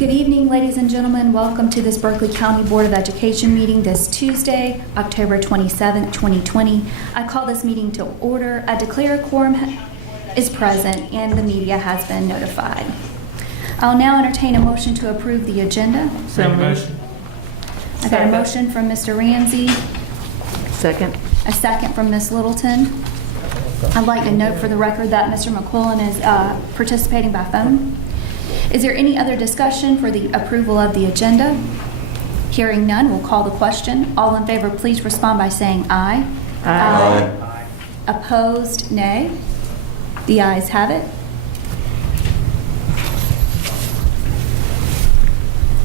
Good evening, ladies and gentlemen. Welcome to this Berkeley County Board of Education meeting this Tuesday, October 27th, 2020. I call this meeting to order. I declare a quorum is present and the media has been notified. I'll now entertain a motion to approve the agenda. So motion. I got a motion from Mr. Ramsey. Second. A second from Ms. Littleton. I'd like to note for the record that Mr. McQuillan is participating by phone. Is there any other discussion for the approval of the agenda? Hearing none, we'll call the question. All in favor, please respond by saying aye. Aye. Opposed, nay. The ayes have it.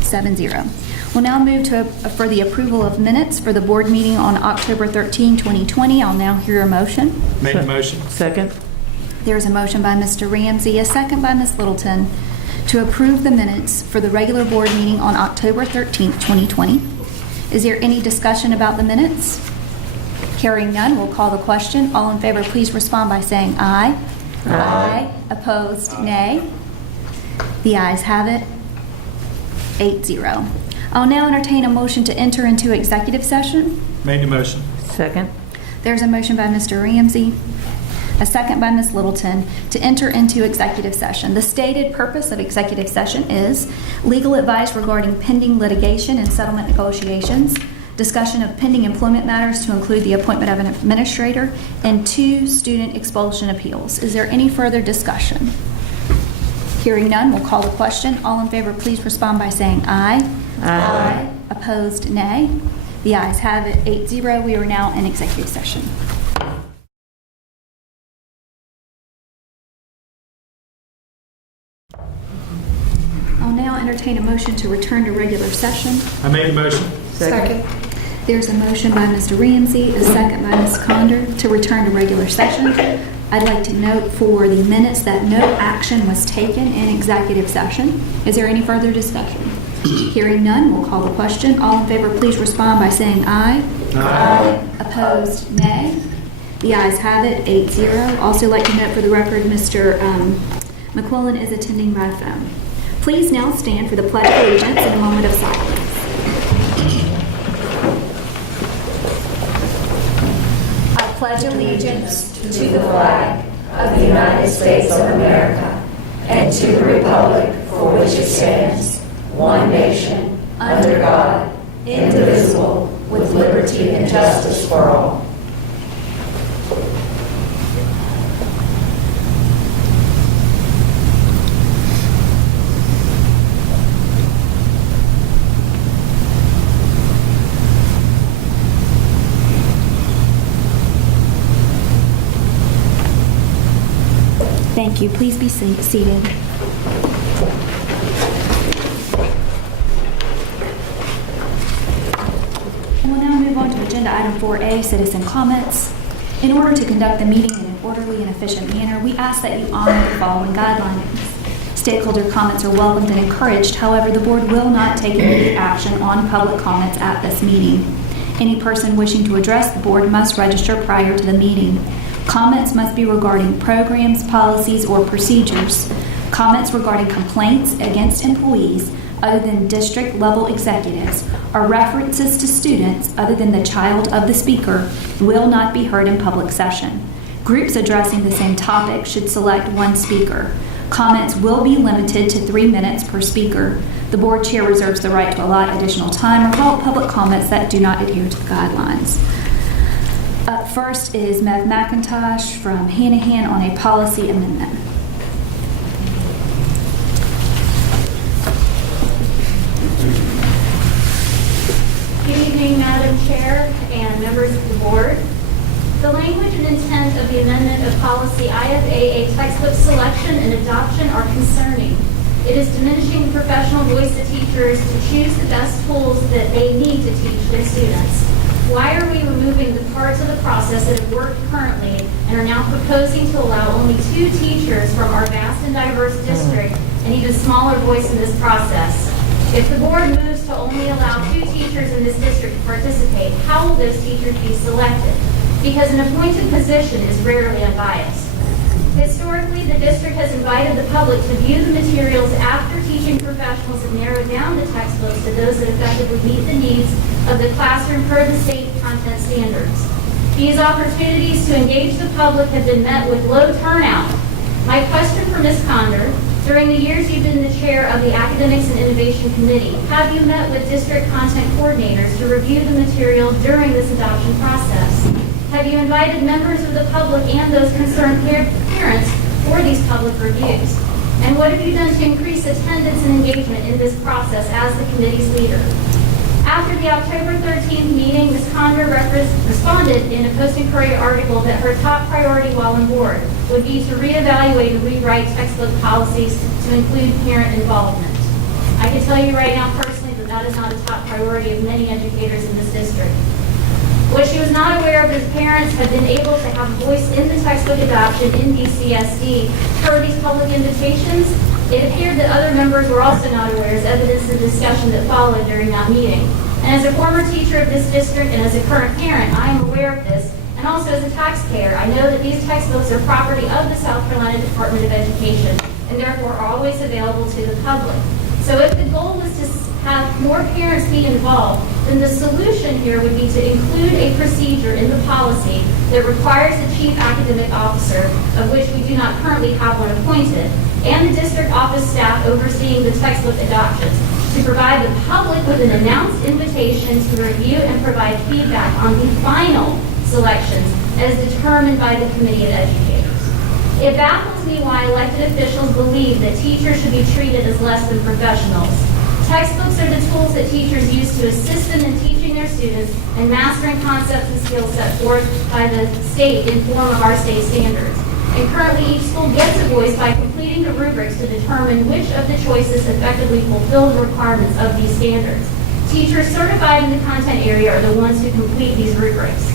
7-0. We'll now move for the approval of minutes for the board meeting on October 13, 2020. I'll now hear a motion. Make a motion. Second. There's a motion by Mr. Ramsey, a second by Ms. Littleton, to approve the minutes for the regular board meeting on October 13, 2020. Is there any discussion about the minutes? Hearing none, we'll call the question. All in favor, please respond by saying aye. Aye. Opposed, nay. The ayes have it. 8-0. I'll now entertain a motion to enter into executive session. Made the motion. Second. There's a motion by Mr. Ramsey, a second by Ms. Littleton, to enter into executive session. The stated purpose of executive session is legal advice regarding pending litigation and settlement negotiations, discussion of pending employment matters to include the appointment of an administrator, and 2 student expulsion appeals. Is there any further discussion? Hearing none, we'll call the question. All in favor, please respond by saying aye. Aye. Opposed, nay. The ayes have it. 8-0. We are now in executive session. I'll now entertain a motion to return to regular session. I made the motion. Second. There's a motion by Mr. Ramsey, a second by Ms. Condor to return to regular session. I'd like to note for the minutes that no action was taken in executive session. Is there any further discussion? Hearing none, we'll call the question. All in favor, please respond by saying aye. Aye. Opposed, nay. The ayes have it. 8-0. Also like to note for the record, Mr. McQuillan is attending by phone. Please now stand for the Pledge of Allegiance in a moment of silence. I pledge allegiance to the flag of the United States of America and to the republic for which it stands, one nation, under God, indivisible, with liberty and justice for all. Thank you. Please be seated. We'll now move on to agenda item 4A, citizen comments. In order to conduct the meeting in an orderly and efficient manner, we ask that you honor the following guidelines. Stakeholder comments are welcomed and encouraged. However, the board will not take immediate action on public comments at this meeting. Any person wishing to address the board must register prior to the meeting. Comments must be regarding programs, policies, or procedures. Comments regarding complaints against employees other than district-level executives or references to students other than the child of the speaker will not be heard in public session. Groups addressing the same topic should select one speaker. Comments will be limited to 3 minutes per speaker. The board chair reserves the right to allot additional time or halt public comments that do not adhere to the guidelines. Up first is Mev McIntosh from Hanahan on a policy amendment. Good evening, Madam Chair and members of the board. The language and intent of the amendment of policy IFAA textbook selection and adoption are concerning. It is diminishing the professional voice of teachers to choose the best tools that they need to teach their students. Why are we removing the parts of the process that have worked currently and are now proposing to allow only 2 teachers from our vast and diverse district an even smaller voice in this process? If the board moves to only allow 2 teachers in this district to participate, how will those teachers be selected? Because an appointed position is rarely unbiased. Historically, the district has invited the public to view the materials after teaching professionals have narrowed down the textbooks to those that effectively meet the needs of the classroom per the state content standards. These opportunities to engage the public have been met with low turnout. My question for Ms. Condor, during the years you've been the chair of the Academics and Innovation Committee, have you met with district content coordinators to review the material during this adoption process? Have you invited members of the public and those concerned parents for these public reviews? And what have you done to increase attendance and engagement in this process as the committee's leader? After the October 13th meeting, Ms. Condor responded in a Post and Courier article that her top priority while on board would be to reevaluate and rewrite textbook policies to include parent involvement. I can tell you right now personally that that is not a top priority of many educators in this district. What she was not aware of is parents have been able to have a voice in the textbook adoption in DCSD per these public invitations. It appeared that other members were also not aware, as evidenced in the discussion that followed during that meeting. And as a former teacher of this district and as a current parent, I am aware of this. And also as a taxpayer, I know that these textbooks are property of the South Carolina Department of Education and therefore are always available to the public. So if the goal was to have more parents be involved, then the solution here would be to include a procedure in the policy that requires the chief academic officer, of which we do not currently have one appointed, and the district office staff overseeing the textbook adoptions, to provide the public with an announced invitation to review and provide feedback on the final selections as determined by the Committee of Educators. It baffles me why elected officials believe that teachers should be treated as less than professionals. Textbooks are the tools that teachers use to assist them in teaching their students and mastering concepts and skills set forth by the state in form of our state standards. And currently, each school gets a voice by completing the rubrics to determine which of the choices effectively fulfill the requirements of these standards. Teachers certified in the content area are the ones who complete these rubrics.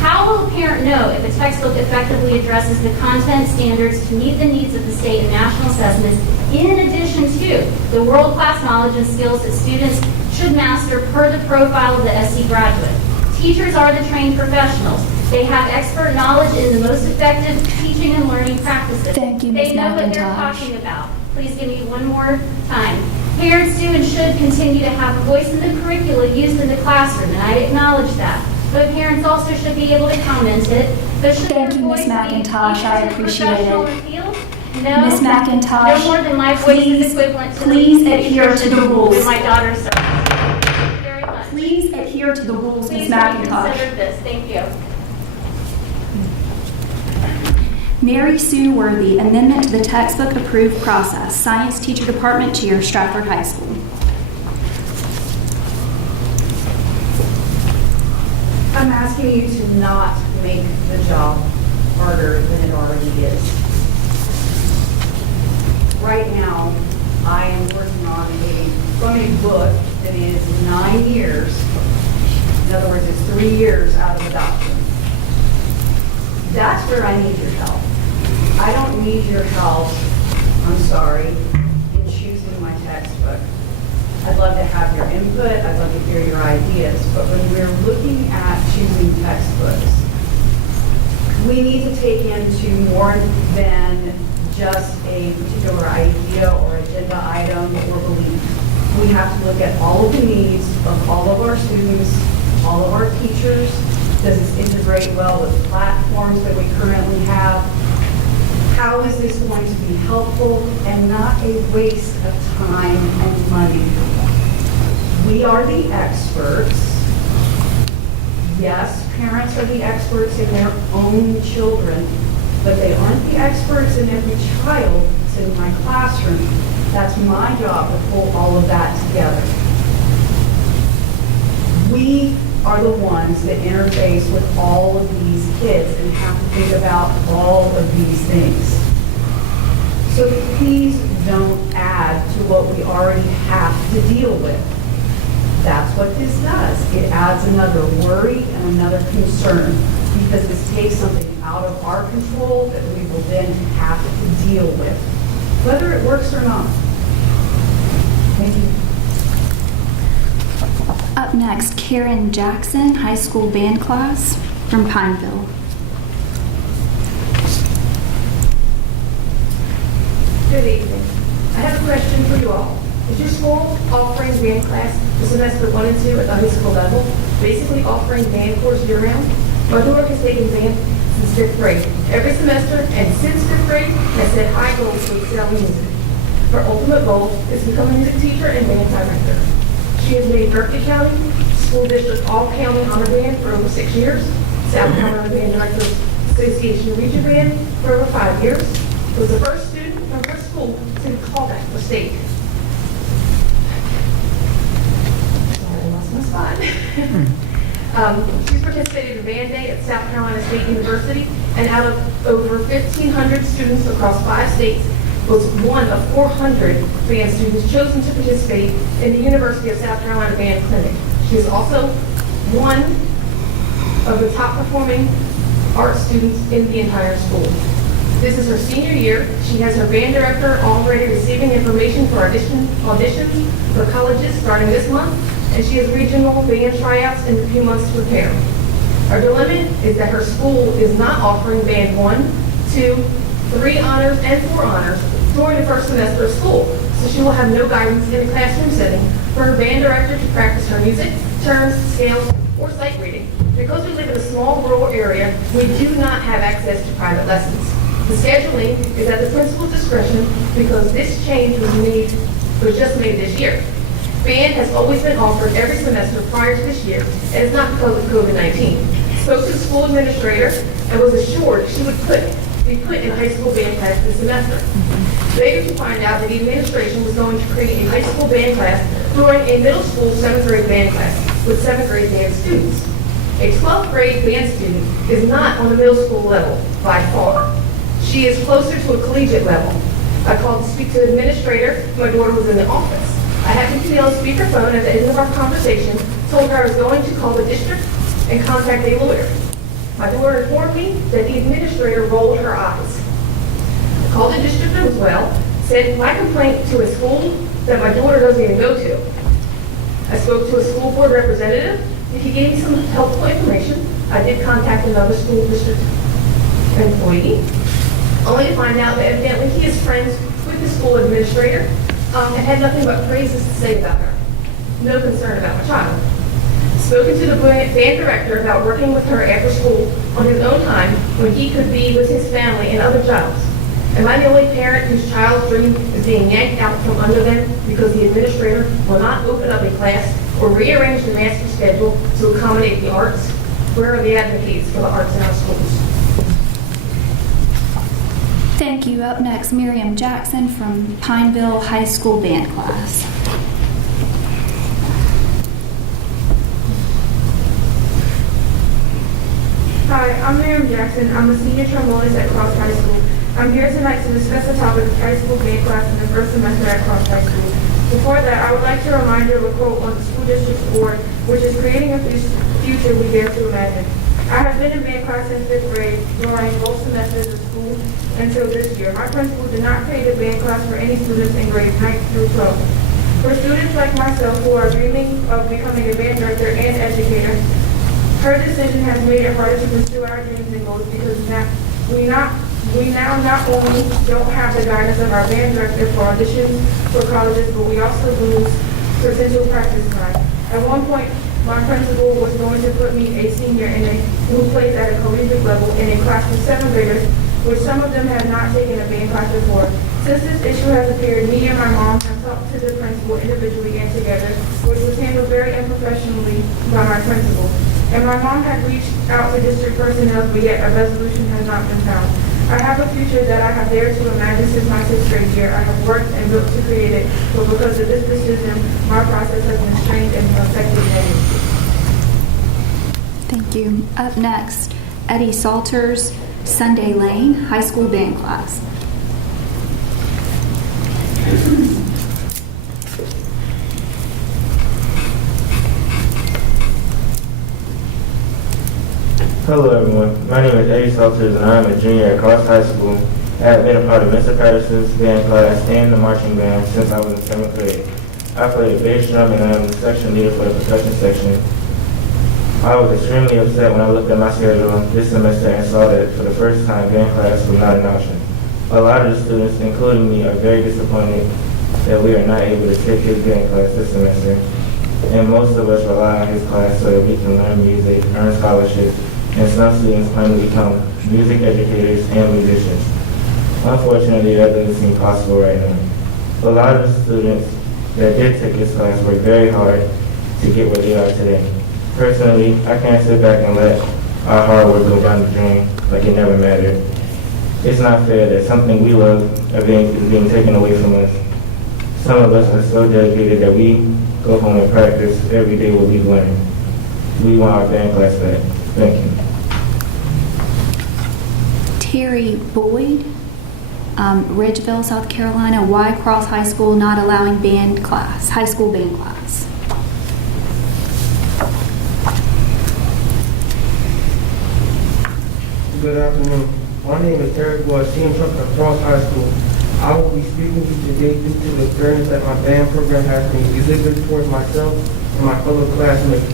How will a parent know if a textbook effectively addresses the content standards to meet the needs of the state and national assessments, in addition to the world-class knowledge and skills that students should master per the profile of the SC graduate? Teachers are the trained professionals. They have expert knowledge in the most effective teaching and learning practices. Thank you, Ms. They know what they're McIntosh. talking about. Please give me one more time. Parents do and should continue to have a voice in the curricula used in the classroom, and I acknowledge that. But parents also should be able to comment it. But should Thank their you, Ms. voice be McIntosh. I equal to appreciate professional it. appeal? No. Ms. McIntosh, No more than my voice please- is equivalent to please the adhere to the rules. in my daughter's service. Thank you very much. Please adhere to the rules, Ms. Please McIntosh. reconsider this. Thank you. Mary Sue Worthy, amendment to the textbook approved process, Science Teacher Department Chair, Stratford High School. I'm asking you to not make the job harder than it already is. Right now, I am working on from a book that is 9 years. In other words, it's 3 years out of adoption. That's where I need your help. I don't need your help, I'm sorry, in choosing my textbook. I'd love to have your input, I'd love to hear your ideas, but when we're looking at choosing textbooks, we need to take into more than just a particular idea or agenda item or belief. We have to look at all of the needs of all of our students, all of our teachers. Does this integrate well with platforms that we currently have? How is this going to be helpful and not a waste of time and money? We are the experts. Yes, parents are the experts in their own children, but they aren't the experts in every child that's in my classroom. That's my job to pull all of that together. We are the ones that interface with all of these kids and have to think about all of these things. So please don't add to what we already have to deal with. That's what this does. It adds another worry and another concern because this takes something out of our control that we will then have to deal with, whether it works or not. Thank you. Up next, Karen Jackson, high school band class from Pineville. Good evening. I have a question for you all. Is your school offering band class for semester 1 and 2 at the high school level, basically offering band course year-round? My daughter has taken band since 5th grade. Every semester and since 5th grade has set high goals to excel in music. Her ultimate goal is to become a music teacher and band director. She has made Berkeley County School District All-County Honor Band for over 6 years, South Carolina Band Directors Association Region Band for over 5 years, was the first student from her school to call back for state. Sorry, I lost my spot. She's participated in Band Day at South Carolina State University, and out of over 1,500 students across 5 states, was one of 400 band students chosen to participate in the University of South Carolina Band Clinic. She is also one of the top performing art students in the entire school. This is her senior year. She has her band director already receiving information for auditions for colleges starting this month, and she has regional band tryouts in a few months to prepare. Our dilemma is that her school is not offering band 1, 2, 3 honors, and 4 honors during the first semester of school, so she will have no guidance in a classroom setting for her band director to practice her music, turns, scales, or sight reading. Because we live in a small rural area, we do not have access to private lessons. The scheduling is at the principal's discretion because this change was just made this year. Band has always been offered every semester prior to this year, and it's not because of COVID-19. Spoke to the school administrator and was assured she would be put in high school band class this semester. Later to find out that the administration was going to create a high school band class during a middle school 7th grade band class with 7th grade band students. A 12th grade band student is not on the middle school level by far. She is closer to a collegiate level. I called to speak to the administrator. My daughter was in the office. I happened to be on speakerphone at the end of our conversation, told her I was going to call the district and contact a lawyer. My daughter informed me that the administrator rolled her eyes. I called the district as well, said my complaint to a school that my daughter doesn't even go to. I spoke to a school board representative. He gave me some helpful information. I did contact another school district employee, only to find out that evidently he is friends with the school administrator and had nothing but praises to say about her. No concern about my child. Spoken to the band director about working with her after school on his own time when he could be with his family and other jobs. Am I the only parent whose child's dream is being yanked out from under them because the administrator will not open up a class or rearrange the master schedule to accommodate the arts? Where are the advocates for the arts in our schools? Thank you. Up next, Miriam Jackson from Pineville High School Band Class. Hi, I'm Miriam Jackson. I'm a senior trombonist at Cross High School. I'm here tonight to discuss the topic of high school band class in the first semester at Cross High School. Before that, I would like to remind you of a quote on the school district's board, which is creating a future we dare to imagine. I have been in band class since 5th grade during both semesters of school until this year. My principal did not create a band class for any students in grades 9th through 12th. For students like myself who are dreaming of becoming a band director and educator, her decision has made it harder to pursue our dreams and goals because we now not only don't have the guidance of our band director for auditions for colleges, but we also lose potential practice time. At one point, my principal was going to put me, a senior, who plays at a collegiate level, in a class with 7th graders, which some of them have not taken a band class before. Since this issue has appeared, me and my mom have talked to the principal individually and together, which was handled very unprofessionally by my principal. And my mom had reached out to district personnel, but yet a resolution has not been found. I have a future that I have dared to imagine since my 6th grade year. I have worked and built to create it, but because of this decision, my process has been strained and affected negatively. Thank you. Up next, Eddie Salters, Sunday Lane High School Band Class. Hello everyone, my name is Eddie Salters and I am a junior at Cross High School. I have been a part of Mr. Patterson's band class and the marching band since I was in 7th grade. I played bass drum and I am the section leader for the percussion section. I was extremely upset when I looked at my schedule this semester and saw that for the first time band class was not an option. A lot of the students, including me, are very disappointed that we are not able to take his band class this semester. And most of us rely on his class so that we can learn music, earn scholarships, and some students plan to become music educators and musicians. Unfortunately, that doesn't seem possible right now. A lot of the students that did take his class worked very hard to get where they are today. Personally, I can't sit back and let our hard work go down the drain like it never mattered. It's not fair that something we love is being taken away from us. Some of us are so dedicated that we go home and practice every day what we've learned. We want our band class back. Thank you. Terry Boyd, Ridgeville, South Carolina. Why Cross High School not allowing band class, high school band class? Good afternoon. My name is Terry Boyd, senior instructor at Cross High School. I will be speaking to you today due to the fairness that my band program has been exhibited towards myself and my fellow classmates.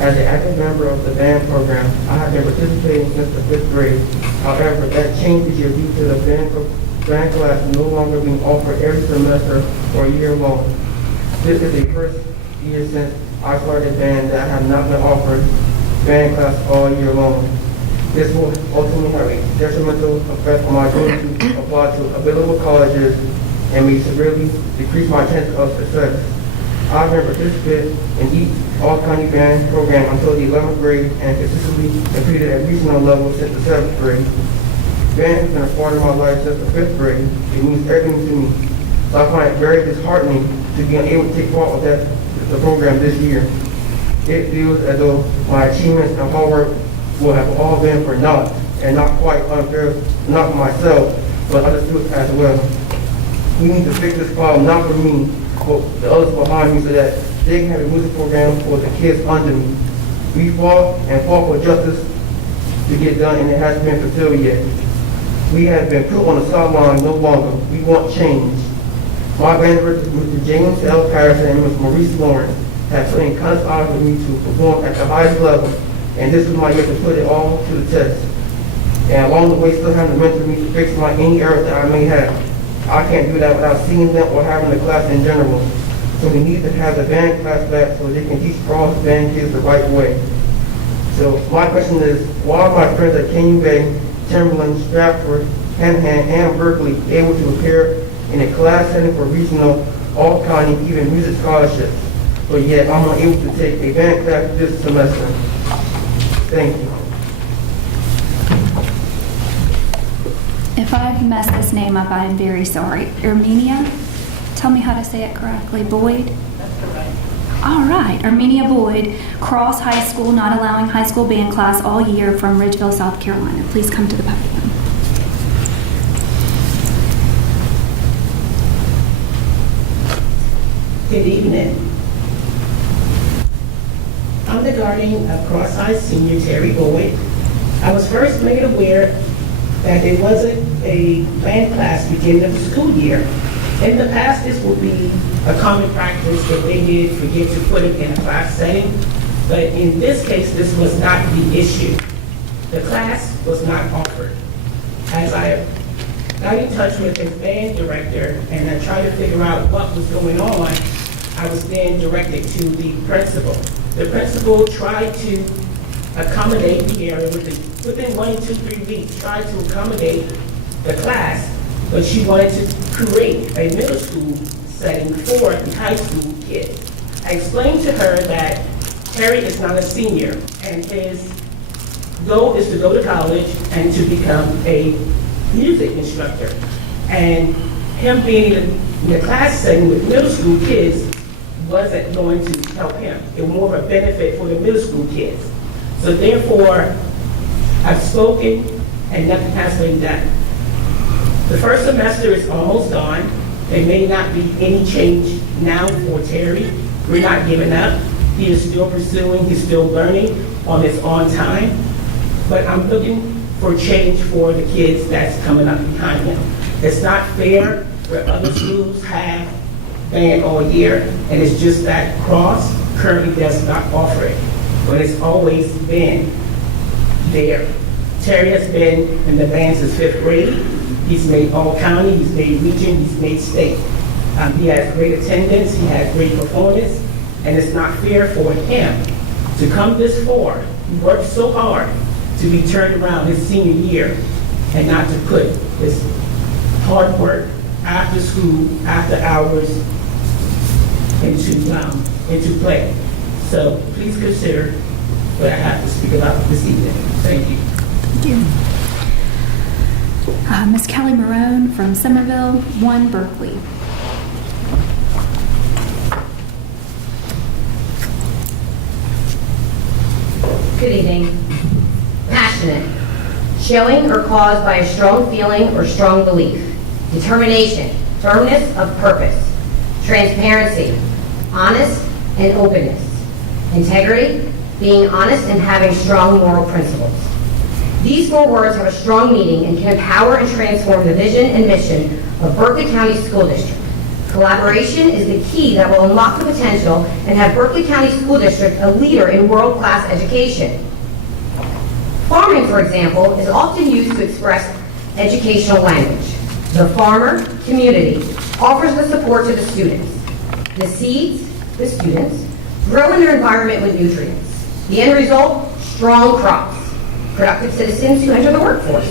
As an active member of the band program, I have been participating since the 5th grade. However, that changed this year due to the band class no longer being offered every semester or year long. This is the first year since I started band that I have not been offered band class all year long. This will ultimately have a detrimental effect on my ability to apply to available colleges and may severely decrease my chance of success. I've been participating in each all-county band program until the 11th grade and consistently competed at regional level since the 7th grade. Band has been a part of my life since the 5th grade. It means everything to me. So I find it very disheartening to be unable to take part of the program this year. It feels as though my achievements and hard work will have all been for naught, and not quite unfair, not for myself, but other students as well. We need to fix this problem, not for me, but the others behind me, so that they can have a music program for the kids under me. We fought for justice to get done, and it hasn't been fulfilled yet. We have been put on the sideline no longer. We want change. My band director, Mr. James L. Patterson and Ms. Maurice Lawrence, have put in countless hours for me to perform at the highest level, and this is my year to put it all to the test. And along the way, still having to mentor me to fix any errors that I may have. I can't do that without seeing them or having the class in general. So we need to have the band class back so they can teach cross band kids the right way. So my question is, why are my friends at Canyon Bay, Timberland, Stratford, Hanahan, and Berkeley able to appear in a class setting for regional, all-county, even music scholarships, but yet I'm unable to take a band class this semester? Thank you. If I've messed this name up, I'm very sorry. Armenia? Tell me how to say it correctly. Boyd? That's correct. All right. Armenia Boyd, Cross High School not allowing high school band class all year from Ridgeville, South Carolina. Please come to the podium. Good evening. I'm the guardian of Cross High Senior Terry Boyd. I was first made aware that there wasn't a band class beginning of the school year. In the past, this would be a common practice that they did forget to put it in a class setting, but in this case, this was not the issue. The class was not offered. As I got in touch with his band director and I tried to figure out what was going on, I was then directed to the principal. The principal tried to accommodate the area within 1, 2, 3 weeks, tried to accommodate the class, but she wanted to create a middle school setting for the high school kids. I explained to her that Terry is not a senior and his goal is to go to college and to become a music instructor. And him being in the class setting with middle school kids wasn't going to help him. It was more of a benefit for the middle school kids. So therefore, I've spoken and nothing has been done. The first semester is almost gone. There may not be any change now for Terry. We're not giving up. He is still pursuing, he's still learning on his own time. But I'm looking for change for the kids that's coming up behind him. It's not fair where other schools have band all year, and it's just that Cross currently does not offer it. But it's always been there Terry has been in the band since 5th grade. He's made all county, he's made region, he's made state. He has great attendance, he has great performance, and it's not fair for him to come this far. He worked so hard to be turned around his senior year and not to put his hard work after school, after hours into play. So please consider what I have to speak about this evening. Thank you. Thank you. Ms. Kelly Marone from Somerville, 1 Berkeley. Good evening. Passionate. Showing or caused by a strong feeling or strong belief. Determination. Firmness of purpose. Transparency. Honest and openness. Integrity. Being honest and having strong moral principles. These 4 words have a strong meaning and can empower and transform the vision and mission of Berkeley County School District. Collaboration is the key that will unlock the potential and have Berkeley County School District a leader in world-class education. Farming, for example, is often used to express educational language. The farmer community offers the support to the students. The seeds, the students, grow in their environment with nutrients. The end result, strong crops, productive citizens who enter the workforce.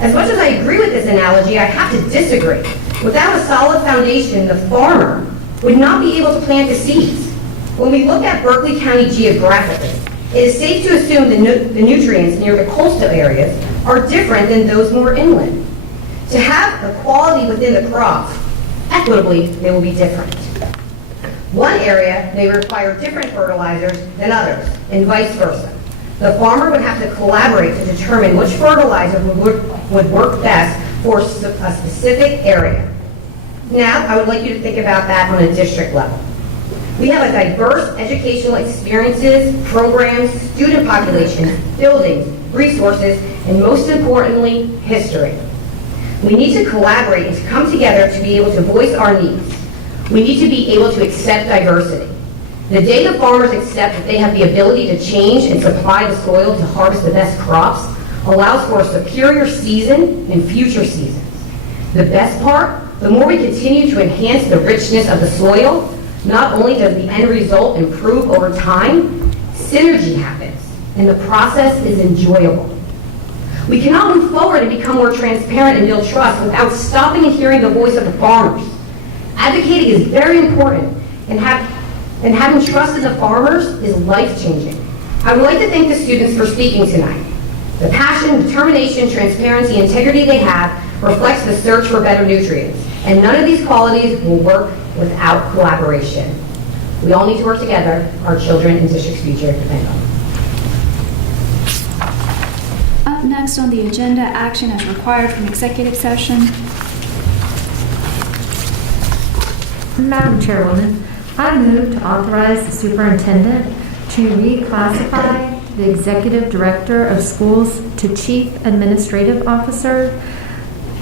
As much as I agree with this analogy, I have to disagree. Without a solid foundation, the farmer would not be able to plant the seeds. When we look at Berkeley County geographically, it is safe to assume the nutrients near the coastal areas are different than those more inland. To have equality within the crops, equitably, they will be different. One area may require different fertilizers than others, and vice versa. The farmer would have to collaborate to determine which fertilizer would work best for a specific area. Now, I would like you to think about that on a district level. We have a diverse educational experiences, programs, student population, buildings, resources, and most importantly, history. We need to collaborate and to come together to be able to voice our needs. We need to be able to accept diversity. The day the farmers accept that they have the ability to change and supply the soil to harvest the best crops allows for a superior season and future seasons. The best part, the more we continue to enhance the richness of the soil, not only does the end result improve over time, synergy happens, and the process is enjoyable. We cannot move forward and become more transparent and build trust without stopping and hearing the voice of the farmers. Advocating is very important, and having trust in the farmers is life-changing. I would like to thank the students for speaking tonight. The passion, determination, transparency, integrity they have reflects the search for better nutrients, and none of these qualities will work without collaboration. We all need to work together. Our children and district's future depend on it. Up next on the agenda, action as required from executive session. Madam Chairwoman, I move to authorize the superintendent to reclassify the executive director of schools to chief administrative officer,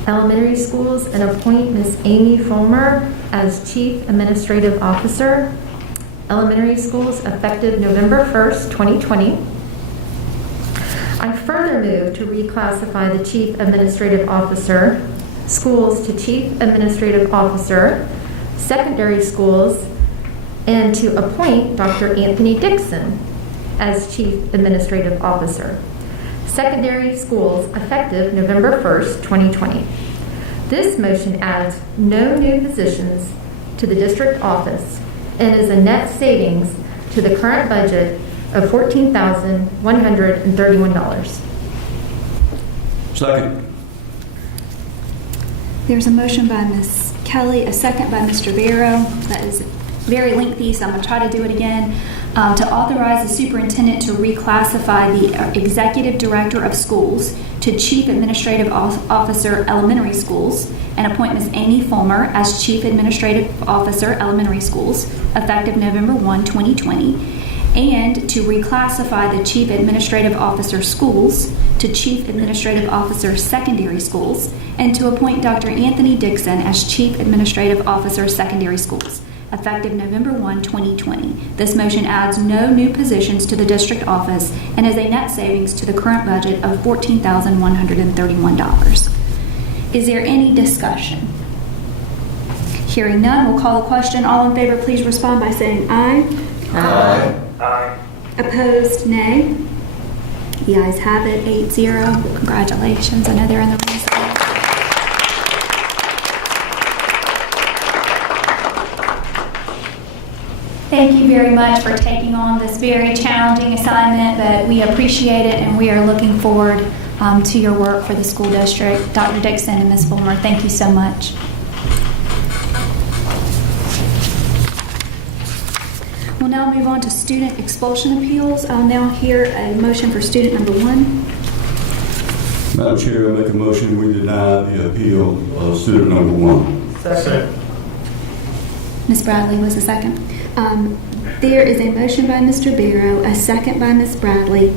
elementary schools, and appoint Ms. Amy Fulmer as chief administrative officer, elementary schools, effective November 1st, 2020. I further move to reclassify the chief administrative officer, schools, to chief administrative officer, secondary schools, and to appoint Dr. Anthony Dixon as chief administrative officer, secondary schools, effective November 1st, 2020. This motion adds no new positions to the district office and is a net savings to the current budget of $14,131. Second. There's a motion by Ms. Kelly, a second by Mr. Barrow. That is very lengthy, so I'm going to try to do it again. To authorize the superintendent to reclassify the executive director of schools to chief administrative officer, elementary schools, and appoint Ms. Amy Fulmer as chief administrative officer, elementary schools, effective November 1, 2020, and to reclassify the chief administrative officer, schools, to chief administrative officer, secondary schools, and to appoint Dr. Anthony Dixon as chief administrative officer, secondary schools, effective November 1, 2020. This motion adds no new positions to the district office and is a net savings to the current budget of $14,131. Is there any discussion? Hearing none, we'll call the question. All in favor, please respond by saying aye. Aye. Aye. Opposed, nay. The ayes have it, 8-0. Congratulations. I know they're in the room. Thank you very much for taking on this very challenging assignment, but we appreciate it and we are looking forward to your work for the school district. Dr. Dixon and Ms. Fulmer, thank you so much. We'll now move on to student expulsion appeals. I'll now hear a motion for student number 1. Madam Chair, I make a motion we deny the appeal of student number 1. Second. Ms. Bradley was the second. There is a motion by Mr. Barrow, a second by Ms. Bradley,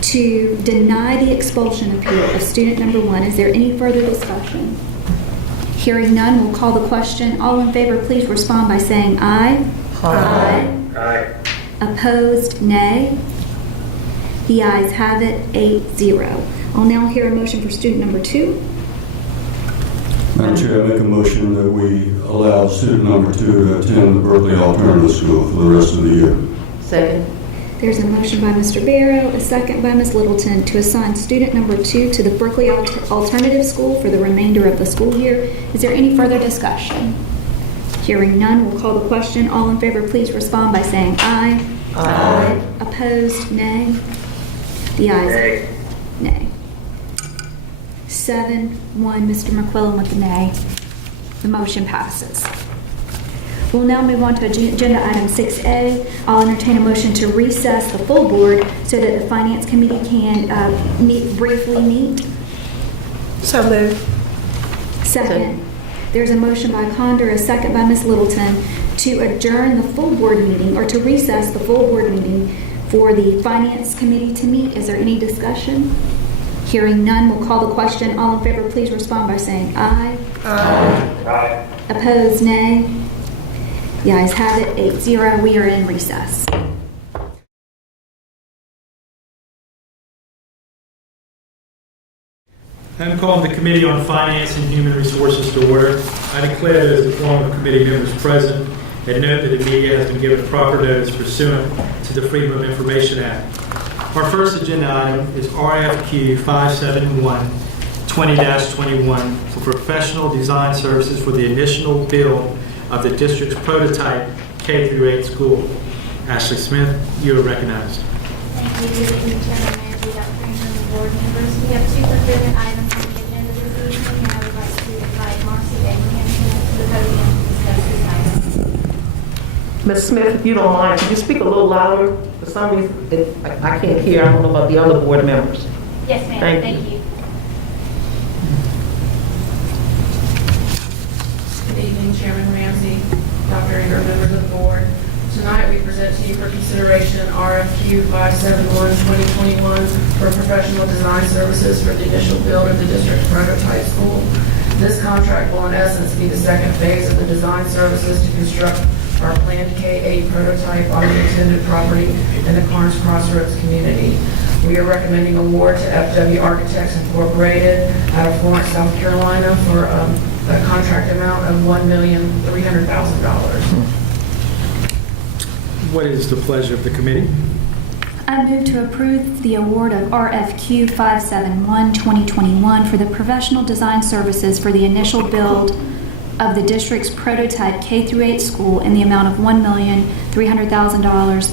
to deny the expulsion appeal of student number 1. Is there any further discussion? Hearing none, we'll call the question. All in favor, please respond by saying aye. Aye. Aye. Opposed, nay. The ayes have it, 8-0. I'll now hear a motion for student number 2. Madam Chair, I make a motion that we allow student number 2 to attend the Berkeley Alternative School for the rest of the year. Second. There's a motion by Mr. Barrow, a second by Ms. Littleton to assign student number 2 to the Berkeley Alternative School for the remainder of the school year. Is there any further discussion? Hearing none, we'll call the question. All in favor, please respond by saying aye. Aye. Opposed, nay. The ayes. Nay. 7-1, Mr. McQuillan with the nay. The motion passes. We'll now move on to agenda item 6A. I'll entertain a motion to recess the full board so that the Finance Committee can briefly meet. So moved. Second. There's a motion by Condor, a second by Ms. Littleton, to adjourn the full board meeting or to recess the full board meeting for the Finance Committee to meet. Is there any discussion? Hearing none, we'll call the question. All in favor, please respond by saying aye. Aye. Aye. Opposed, nay. The ayes have it, 8-0. We are in recess. I'm calling the Committee on Finance and Human Resources to order. I declare that as the quorum of committee members present, and note that the media has been given proper notice pursuant to the Freedom of Information Act. Our first agenda item is RFQ 571-20-21 for professional design services for the initial build of the district's prototype K-8 school. Ashley Smith, you are recognized. Thank you, Chairman Manzi, Dr. Green, and the board members. We have 2 procurement items on the agenda this evening, and I would like to invite Marcy Abraham to the podium to discuss these items. Ms. Smith, if you don't mind, could you speak a little louder? For some reason, I can't hear. I don't know about the other board members. Yes, ma'am. Thank Thank you. Good evening, Chairman Ramsey, Dr. Ingram, members of the board. Tonight, we present to you for consideration RFQ 571-2021 for professional design services for the initial build of the district's prototype school. This contract will in essence be the second phase of the design services to construct our planned K-8 prototype on the intended property in the Carnes Crossroads community. We are recommending award to FW Architects Incorporated out of Florence, South Carolina for a contract amount of $1,300,000. What is the pleasure of the committee? I move to approve the award of RFQ 571-2021 for the professional design services for the initial build of the district's prototype K-8 school in the amount of $1,300,000.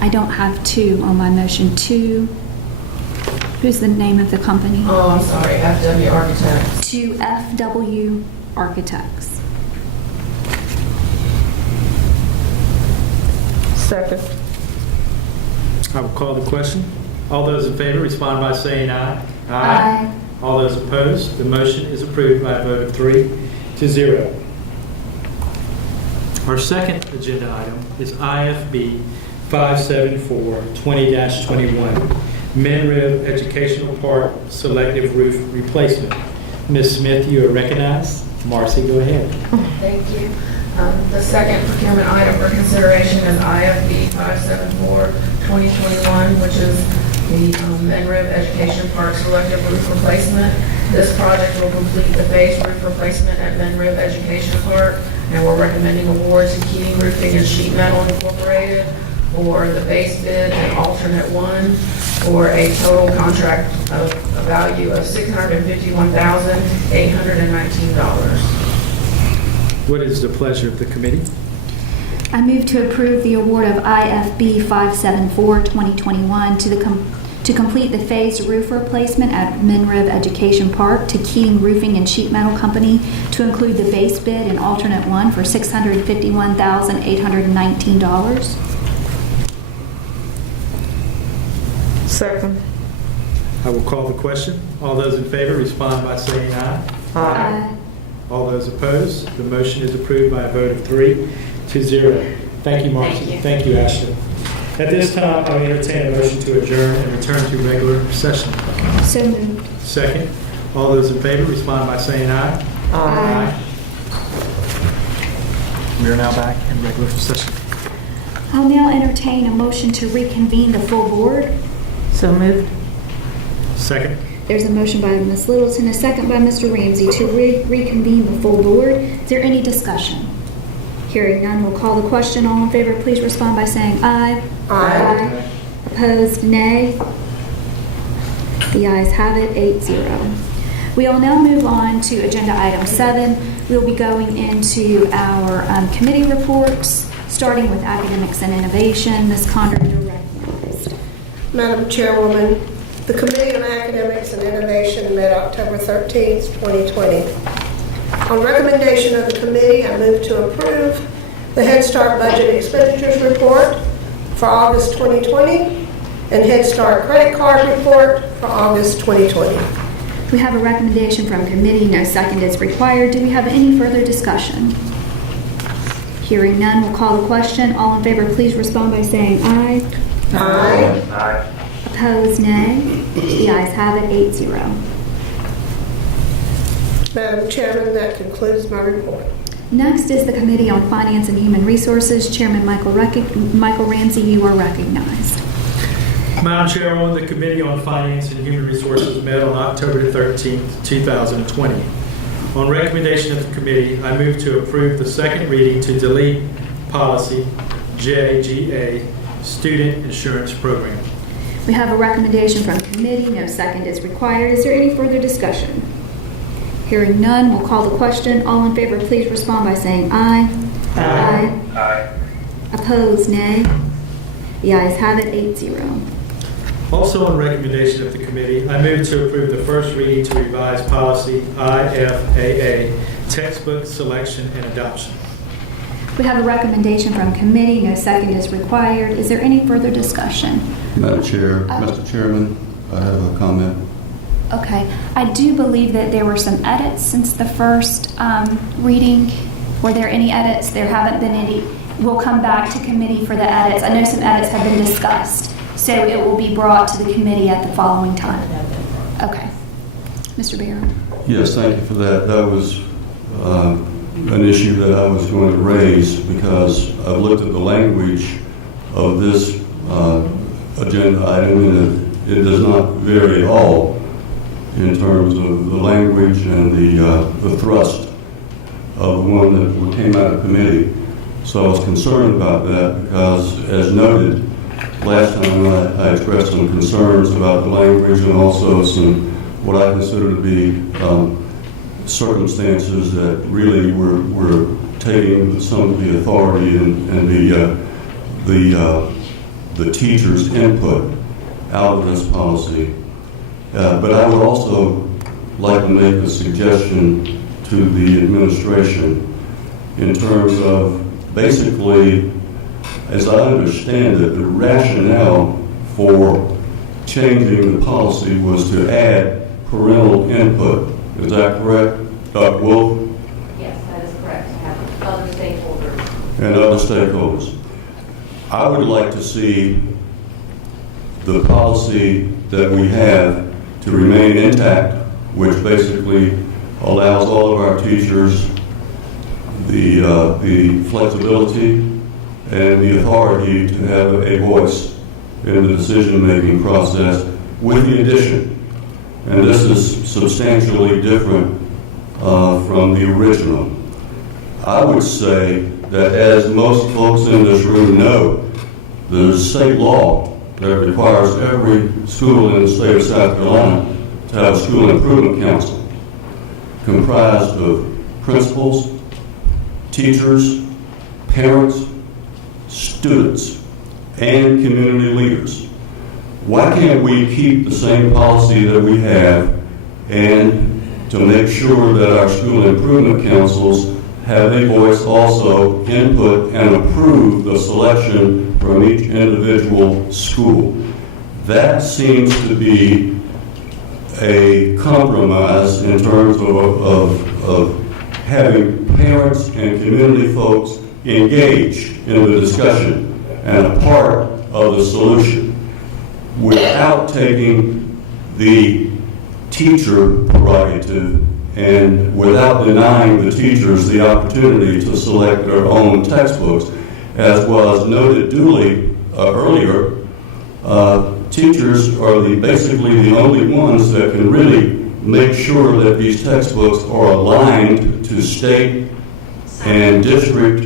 I don't have 2 on my motion. 2. Who's the name of the company? Oh, I'm sorry, FW Architects. To FW Architects. Second. I will call the question. All those in favor respond by saying aye. Aye. All those opposed, the motion is approved by a vote of 3-0. Our second agenda item is IFB 574-20-21, Minrib Educational Park Selective Roof Replacement. Ms. Smith, you are recognized. Marcy, go ahead. Thank you. The second procurement item for consideration is IFB 574-2021, which is the Menrib Education Park selective roof replacement. This project will complete the phased roof replacement at Menrib Education Park, and we're recommending award to Keating Roofing and Sheet Metal Incorporated for the base bid and alternate one for a total contract of a value of $651,819. What is the pleasure of the committee? I move to approve the award of IFB 574-2021 to complete the phased roof replacement at Menrib Education Park to Keating Roofing and Sheet Metal Company to include the base bid and alternate one for $651,819. Second. I will call the question. All those in favor respond by saying aye. Aye. All those opposed, the motion is approved by a vote of 3-0. Thank you, Marcy. Thank you, Ashley. At this time, I will entertain a motion to adjourn and return to regular session. So moved. Second. All those in favor respond by saying aye. Aye. We are now back in regular session. I'll now entertain a motion to reconvene the full board. So moved. Second. There's a motion by Ms. Littleton, a second by Mr. Ramsey to reconvene the full board. Is there any discussion? Hearing none, we'll call the question. All in favor, please respond by saying aye. Aye. Opposed, nay. The ayes have it, 8-0. We will now move on to agenda item 7. We'll be going into our committee reports, starting with academics and innovation. Ms. Condon, you're recognized. Madam Chairwoman, the Committee on Academics and Innovation met October 13th, 2020. On recommendation of the committee, I move to approve the Head Start Budget Expenditures Report for August 2020 and Head Start Credit Card Report for August 2020. We have a recommendation from committee. No second is required. Do we have any further discussion? Hearing none, we'll call the question. All in favor, please respond by saying aye. Aye. Aye. Opposed, nay. The ayes have it, 8-0. Madam Chairman, that concludes my report. Next is the Committee on Finance and Human Resources. Chairman Michael Ramsey, you are recognized. Madam Chairwoman, the Committee on Finance and Human Resources met on October 13th, 2020. On recommendation of the committee, I move to approve the second reading to delete policy JGA, Student Insurance Program. We have a recommendation from committee. No second is required. Is there any further discussion? Hearing none, we'll call the question. All in favor, please respond by saying aye. Aye. Aye. Opposed, nay. The ayes have it, 8-0. Also on recommendation of the committee, I move to approve the first reading to revise policy IFAA, textbook selection and adoption. We have a recommendation from committee. No second is required. Is there any further discussion? Madam Chair, Mr. Chairman, I have a comment. Okay. I do believe that there were some edits since the first reading. Were there any edits? There haven't been any. We'll come back to committee for the edits. I know some edits have been discussed, so it will be brought to the committee at the following time. Okay. Mr. Barrow. Yes, thank you for that. That was an issue that I was going to raise because I've looked at the language of this agenda item, and it does not vary at all in terms of the language and the thrust of the one that came out of committee. So I was concerned about that because, as noted, last time I expressed some concerns about the language and also some what I consider to be circumstances that really were taking some of the authority and the teacher's input out of this policy. But I would also like to make a suggestion to the administration in terms of basically, as I understand it, the rationale for changing the policy was to add parental input. Is that correct, Dr. Wolf? Yes, that is correct. To have other stakeholders. And other stakeholders. I would like to see the policy that we have to remain intact, which basically allows all of our teachers the flexibility and the authority to have a voice in the decision-making process, with the addition, and this is substantially different from the original. I would say that, as most folks in this room know, there's state law that requires every school in the state of South Carolina to have a school improvement council comprised of principals, teachers, parents, students, and community leaders. Why can't we keep the same policy that we have, and to make sure that our school improvement councils have a voice also, input, and approve the selection from each individual school? That seems to be a compromise in terms of having parents and community folks engaged in the discussion and a part of the solution, without taking the teacher prerogative and without denying the teachers the opportunity to select their own textbooks. As was noted duly earlier, teachers are basically the only ones that can really make sure that these textbooks are aligned to state and district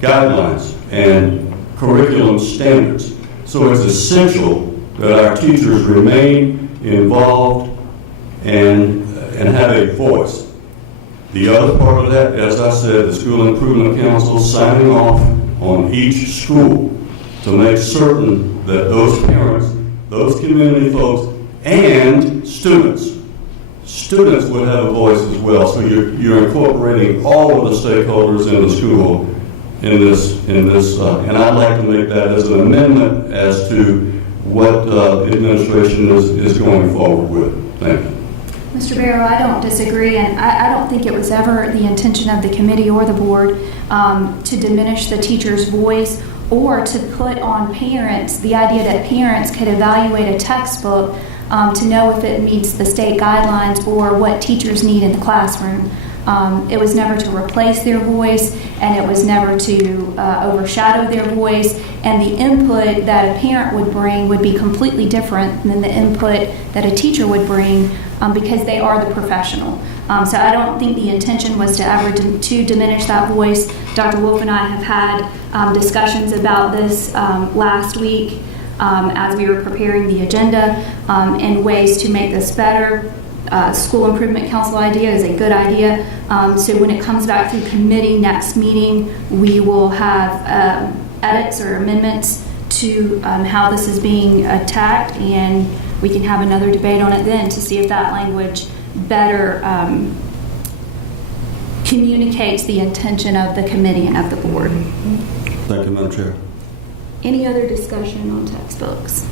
guidelines and curriculum standards. So it's essential that our teachers remain involved and have a voice. The other part of that, as I said, the School Improvement Council signing off on each school to make certain that those parents, those community folks, and students would have a voice as well. So you're incorporating all of the stakeholders in the school in this, and I'd like to make that as an amendment as to what the administration is going forward with. Thank you. Mr. Barrow, I don't disagree, and I don't think it was ever the intention of the committee or the board to diminish the teacher's voice or to put on parents the idea that parents could evaluate a textbook to know if it meets the state guidelines or what teachers need in the classroom. It was never to replace their voice, and it was never to overshadow their voice, and the input that a parent would bring would be completely different than the input that a teacher would bring because they are the professional. So I don't think the intention was to ever to diminish that voice. Dr. Wolf and I have had discussions about this last week as we were preparing the agenda and ways to make this better. School Improvement Council idea is a good idea. So when it comes back through committee next meeting, we will have edits or amendments to how this is being attacked, and we can have another debate on it then to see if that language better communicates the intention of the committee and of the board. Thank you, Madam Chair. Any other discussion on textbooks?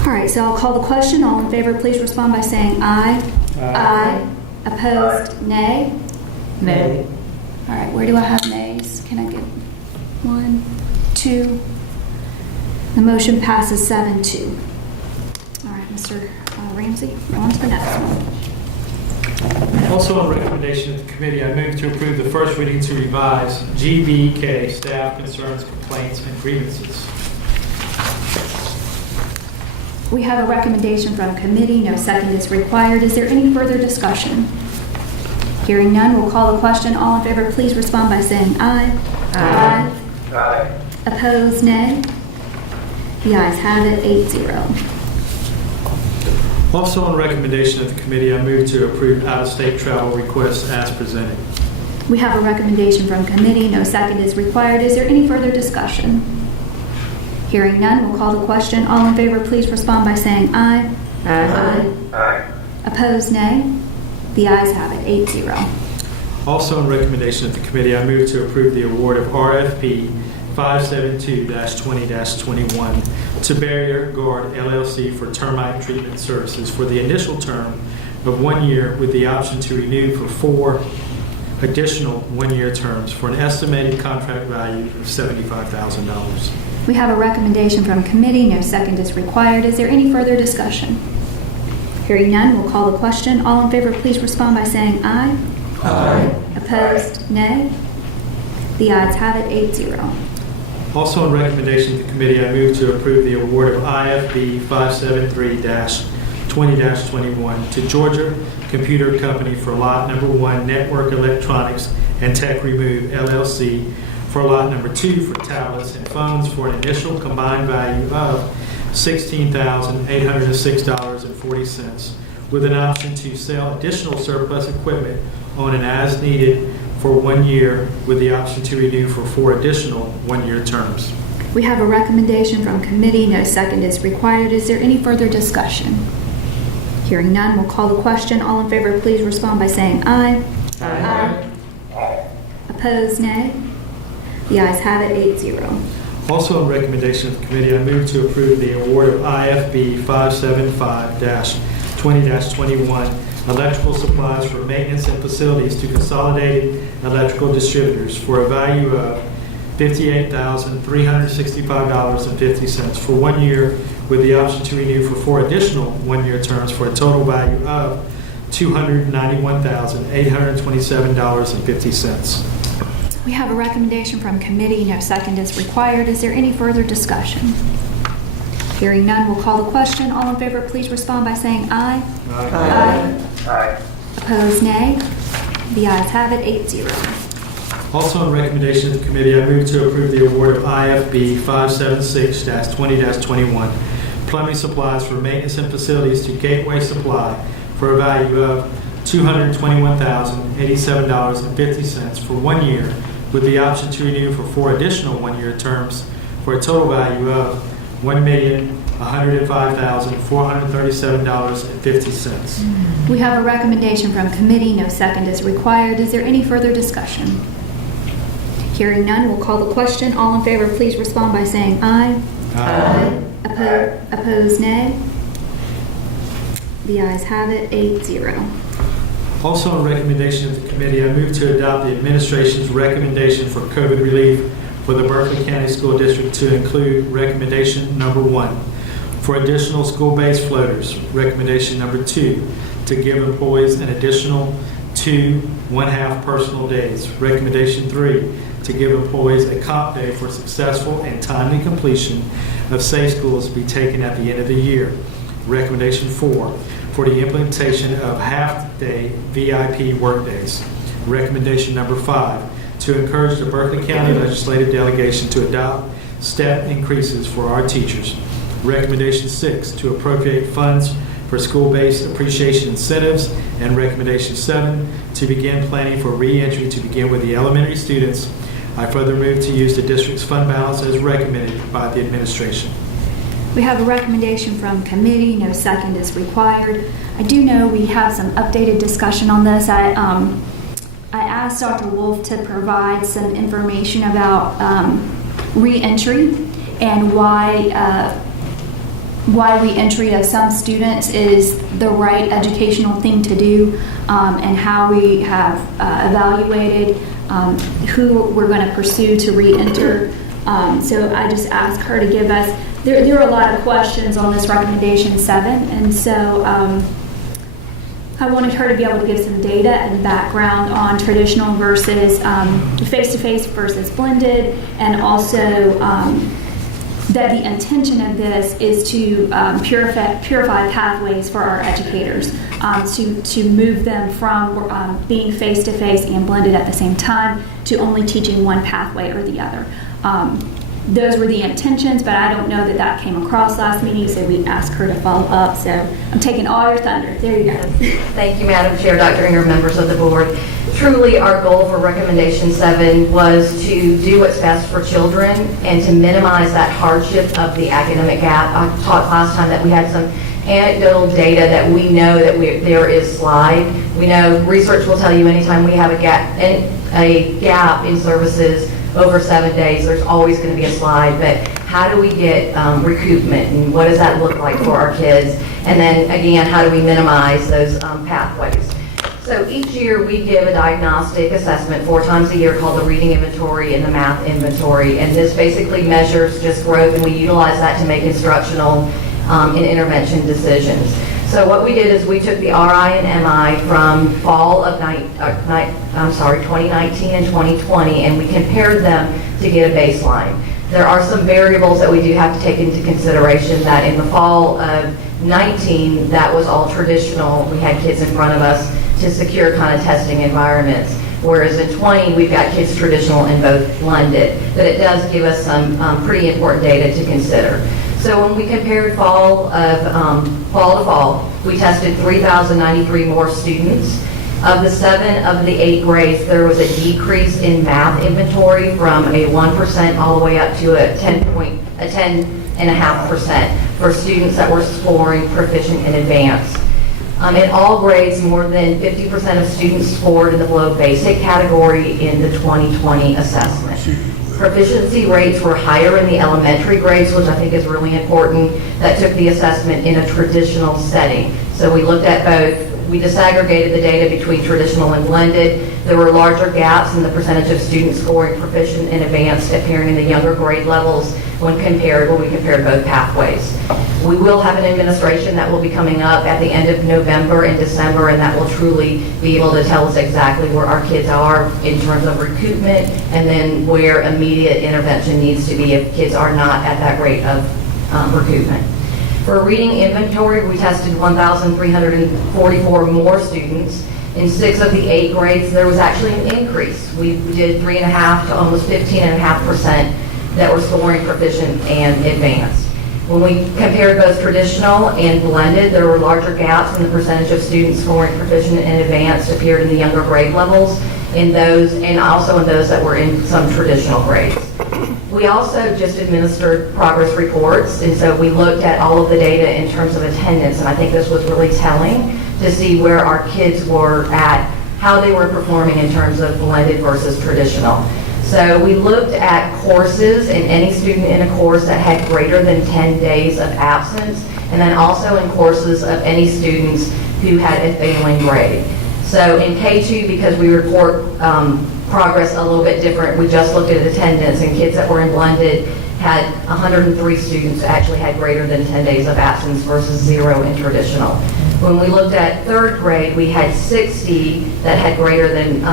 All right, so I'll call the question. All in favor, please respond by saying aye. Aye. Opposed, nay? Nay. All right, where do I have nays? Can I get 1, 2? The motion passes 7-2. All right, Mr. Ramsey, on to the next one. Also on recommendation of the committee, I move to approve the first reading to revise GBK staff concerns, complaints, and grievances. We have a recommendation from committee. No second is required. Is there any further discussion? Hearing none, we'll call the question. All in favor, please respond by saying aye. Aye. Aye. Opposed, nay? The ayes have it, 8-0. Also on recommendation of the committee, I move to approve out-of-state travel requests as presented. We have a recommendation from committee. No second is required. Is there any further discussion? Hearing none, we'll call the question. All in favor, please respond by saying aye. Aye. Aye. Opposed, nay? The ayes have it, 8-0. Also on recommendation of the committee, I move to approve the award of RFP 572-20-21 to Barrier Guard LLC for termite treatment services for the initial term of 1 year with the option to renew for 4 additional 1-year terms for an estimated contract value of $75,000. We have a recommendation from committee. No second is required. Is there any further discussion? Hearing none, we'll call the question. All in favor, please respond by saying aye. Aye. Opposed, nay. The ayes have it, 8-0. Also on recommendation of the committee, I move to approve the award of IFB 573-20-21 to Georgia Computer Company for lot number 1, Network Electronics and Tech Remove, LLC, for lot number 2 for tablets and phones for an initial combined value of $16,806.40, with an option to sell additional surplus equipment on an as-needed for 1 year, with the option to renew for 4 additional 1-year terms. We have a recommendation from committee. No second is required. Is there any further discussion? Hearing none, we'll call the question. All in favor, please respond by saying aye. Aye. Opposed, nay. The ayes have it, 8-0. Also on recommendation of the committee, I move to approve the award of IFB 575-20-21 electrical supplies for maintenance and facilities to Consolidated Electrical Distributors for a value of $58,365.50 for 1 year, with the option to renew for 4 additional 1-year terms for a total value of $291,827.50. We have a recommendation from committee. No second is required. Is there any further discussion? Hearing none, we'll call the question. All in favor, please respond by saying aye. Aye. Aye. Opposed, nay. The ayes have it, 8-0. Also on recommendation of the committee, I move to approve the award of IFB 576-20-21 plumbing supplies for maintenance and facilities to Gateway Supply for a value of $221,087.50 for 1 year, with the option to renew for 4 additional 1-year terms for a total value of $1,105,437.50. We have a recommendation from committee. No second is required. Is there any further discussion? Hearing none, we'll call the question. All in favor, please respond by saying aye. Aye. Opposed, nay. The ayes have it, 8-0. Also on recommendation of the committee, I move to adopt the administration's recommendation for COVID relief for the Berkeley County School District to include recommendation number 1 for additional school-based floaters, recommendation number 2 to give employees an additional 2 1/2 personal days, recommendation 3 to give employees a comp day for successful and timely completion of safe schools be taken at the end of the year, recommendation 4 for the implementation of half-day VIP workdays, recommendation number 5 to encourage the Berkeley County Legislative Delegation to adopt step increases for our teachers, recommendation 6 to appropriate funds for school-based appreciation incentives, and recommendation 7 to begin planning for re-entry to begin with the elementary students. I further move to use the district's fund balance as recommended by the administration. We have a recommendation from committee. No second is required. I do know we have some updated discussion on this. I asked Dr. Wolf to provide some information about re-entry and why re-entry of some students is the right educational thing to do, and how we have evaluated who we're going to pursue to re-enter. So I just asked her to give us, there are a lot of questions on this recommendation 7, and so I wanted her to be able to give some data and background on traditional versus face-to-face versus blended, and also that the intention of this is to purify pathways for our educators, to move them from being face-to-face and blended at the same time to only teaching one pathway or the other. Those were the intentions, but I don't know that that came across last meeting, so we asked her to follow up. So I'm taking all your thunder. There you go. Thank you, Madam Chair, Dr. Ingram, members of the board. Truly, our goal for recommendation 7 was to do what's best for children and to minimize that hardship of the academic gap. I talked last time that we had some anecdotal data that we know that there is slide. We know research will tell you anytime we have a gap in services over 7 days, there's always going to be a slide. But how do we get recoupment, and what does that look like for our kids? And then again, how do we minimize those pathways? So each year we give a diagnostic assessment 4 times a year called the reading inventory and the math inventory, and this basically measures just growth, and we utilize that to make instructional and intervention decisions. So what we did is we took the RI and MI from fall of 2019 and 2020, and we compared them to get a baseline. There are some variables that we do have to take into consideration. That in the fall of 19, that was all traditional. We had kids in front of us to secure kind of testing environments. Whereas in 20, we've got kids traditional and both blended. But it does give us some pretty important data to consider. So when we compared fall to fall, we tested 3,093 more students. Of the 7 of the 8 grades, there was a decrease in math inventory from a 1% all the way up to a 10.5% for students that were scoring proficient in advanced. In all grades, more than 50% of students scored in the below basic category in the 2020 assessment. Proficiency rates were higher in the elementary grades, which I think is really important, that took the assessment in a traditional setting. So we looked at both. We disaggregated the data between traditional and blended. There were larger gaps in the percentage of students scoring proficient and advanced appearing in the younger grade levels when we compared both pathways. We will have an administration that will be coming up at the end of November and December, and that will truly be able to tell us exactly where our kids are in terms of recoupment and then where immediate intervention needs to be if kids are not at that rate of recoupment. For reading inventory, we tested 1,344 more students. In 6 of the 8 grades, there was actually an increase. We did 3.5 to almost 15.5% that were scoring proficient and advanced. When we compared both traditional and blended, there were larger gaps in the percentage of students scoring proficient and advanced appeared in the younger grade levels in those, and also in those that were in some traditional grades. We also just administered progress reports, and so we looked at all of the data in terms of attendance, and I think this was really telling to see where our kids were at, how they were performing in terms of blended versus traditional. So we looked at courses and any student in a course that had greater than 10 days of absence, and then also in courses of any students who had a failing grade. So in K2, because we report progress a little bit different, we just looked at attendance, and kids that were in blended had 103 students that actually had greater than 10 days of absence versus 0 in traditional. When we looked at 3rd grade, we had 60 that had greater than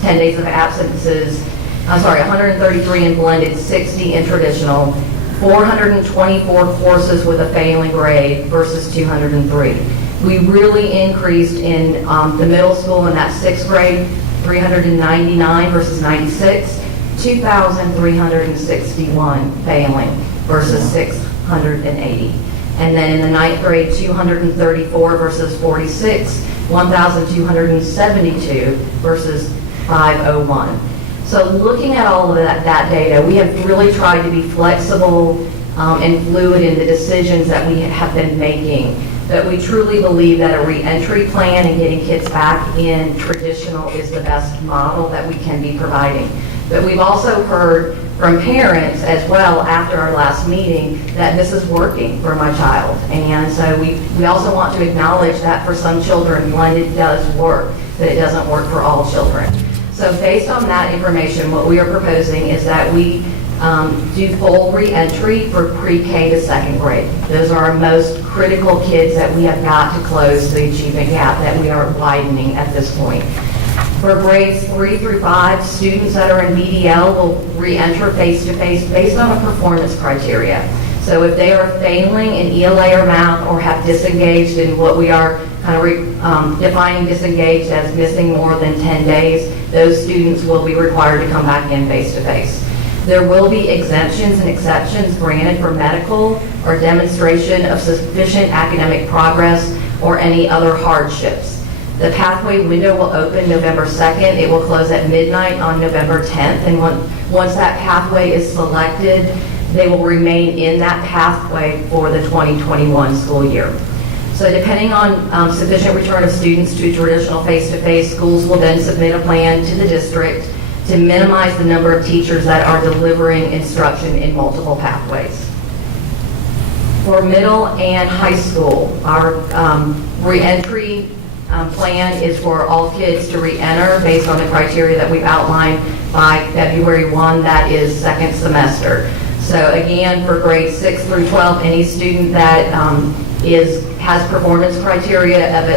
10 days of absences. 133 in blended, 60 in traditional, 424 courses with a failing grade versus 203. We really increased in the middle school in that 6th grade, 399 versus 96, 2,361 failing versus 680. And then in the 9th grade, 234 versus 46, 1,272 versus 501. So looking at all of that data, we have really tried to be flexible and fluid in the decisions that we have been making. But we truly believe that a reentry plan and getting kids back in traditional is the best model that we can be providing. But we've also heard from parents as well after our last meeting that this is working for my child. And so we also want to acknowledge that for some children, blended does work, but it doesn't work for all children. So based on that information, what we are proposing is that we do full reentry for pre-K to 2nd grade. Those are our most critical kids that we have got to close the achievement gap that we are widening at this point. For grades 3 through 5, students that are in BDL will reenter face-to-face based on a performance criteria. So if they are failing in ELA or math or have disengaged in what we are kind of defining disengaged as missing more than 10 days, those students will be required to come back in face-to-face. There will be exemptions and exceptions granted for medical or demonstration of sufficient academic progress or any other hardships. The pathway window will open November 2nd. It will close at midnight on November 10th. And once that pathway is selected, they will remain in that pathway for the 2021 school year. So depending on sufficient return of students to traditional face-to-face, schools will then submit a plan to the district to minimize the number of teachers that are delivering instruction in multiple pathways. For middle and high school, our reentry plan is for all kids to reenter based on the criteria that we've outlined by February 1, that is 2nd semester. So again, for grades 6 through 12, any student that has performance criteria of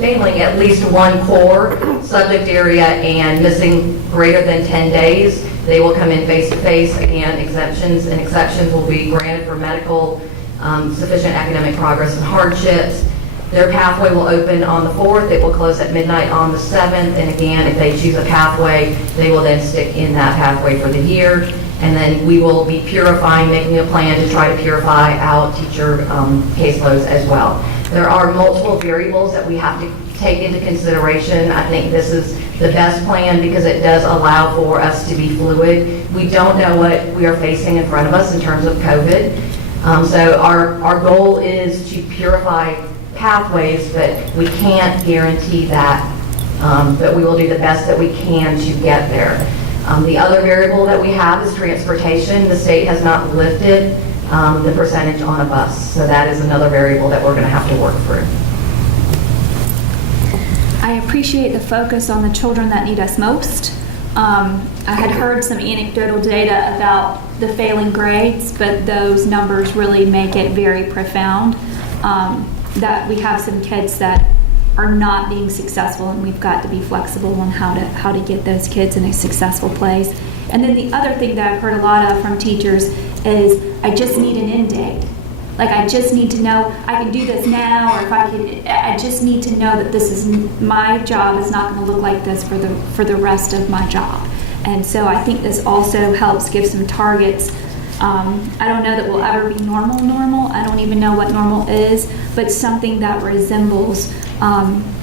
failing at least one core subject area and missing greater than 10 days, they will come in face-to-face. Again, exceptions will be granted for medical, sufficient academic progress and hardships. Their pathway will open on the 4th. It will close at midnight on the 7th. And again, if they choose a pathway, they will then stick in that pathway for the year. And then we will be purifying, making a plan to try to purify out teacher caseloads as well. There are multiple variables that we have to take into consideration. I think this is the best plan because it does allow for us to be fluid. We don't know what we are facing in front of us in terms of COVID. So our goal is to purify pathways, but we can't guarantee that. But we will do the best that we can to get there. The other variable that we have is transportation. The state has not lifted the percentage on a bus, so that is another variable that we're going to have to work through. I appreciate the focus on the children that need us most. I had heard some anecdotal data about the failing grades, but those numbers really make it very profound. That we have some kids that are not being successful, and we've got to be flexible on how to get those kids in a successful place. And then the other thing that I've heard a lot of from teachers is, I just need an end date. Like, I just need to know I can do this now, or I just need to know that this is my job is not going to look like this for the rest of my job. And so I think this also helps give some targets. I don't know that we'll ever be normal. I don't even know what normal is, but something that resembles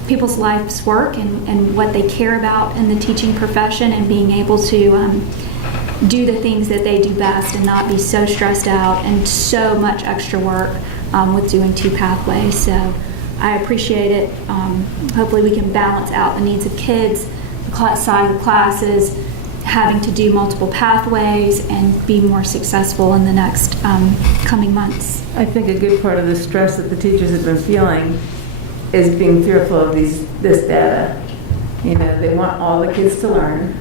people's life's work and what they care about in the teaching profession, and being able to do the things that they do best and not be so stressed out and so much extra work with doing 2 pathways. So I appreciate it. Hopefully we can balance out the needs of kids, the size of classes, having to do multiple pathways, and be more successful in the next coming months. I think a good part of the stress that the teachers have been feeling is being fearful of this data. You know, they want all the kids to learn,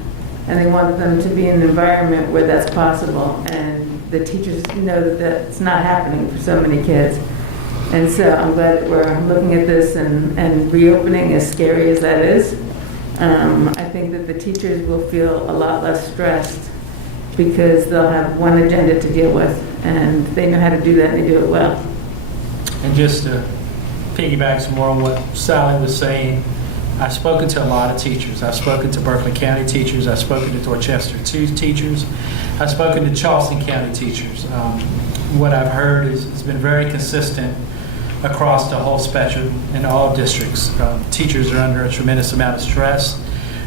and they want them to be in an environment where that's possible. And the teachers know that that's not happening for so many kids. And so I'm glad that we're looking at this and reopening, as scary as that is. I think that the teachers will feel a lot less stressed because they'll have one agenda to deal with, and they know how to do that, and they do it well. And just to piggyback some more on what Sally was saying, I've spoken to a lot of teachers. I've spoken to Berkeley County teachers. I've spoken to Dorchester 2 teachers. I've spoken to Charleston County teachers. What I've heard has been very consistent across the whole spectrum in all districts. Teachers are under a tremendous amount of stress.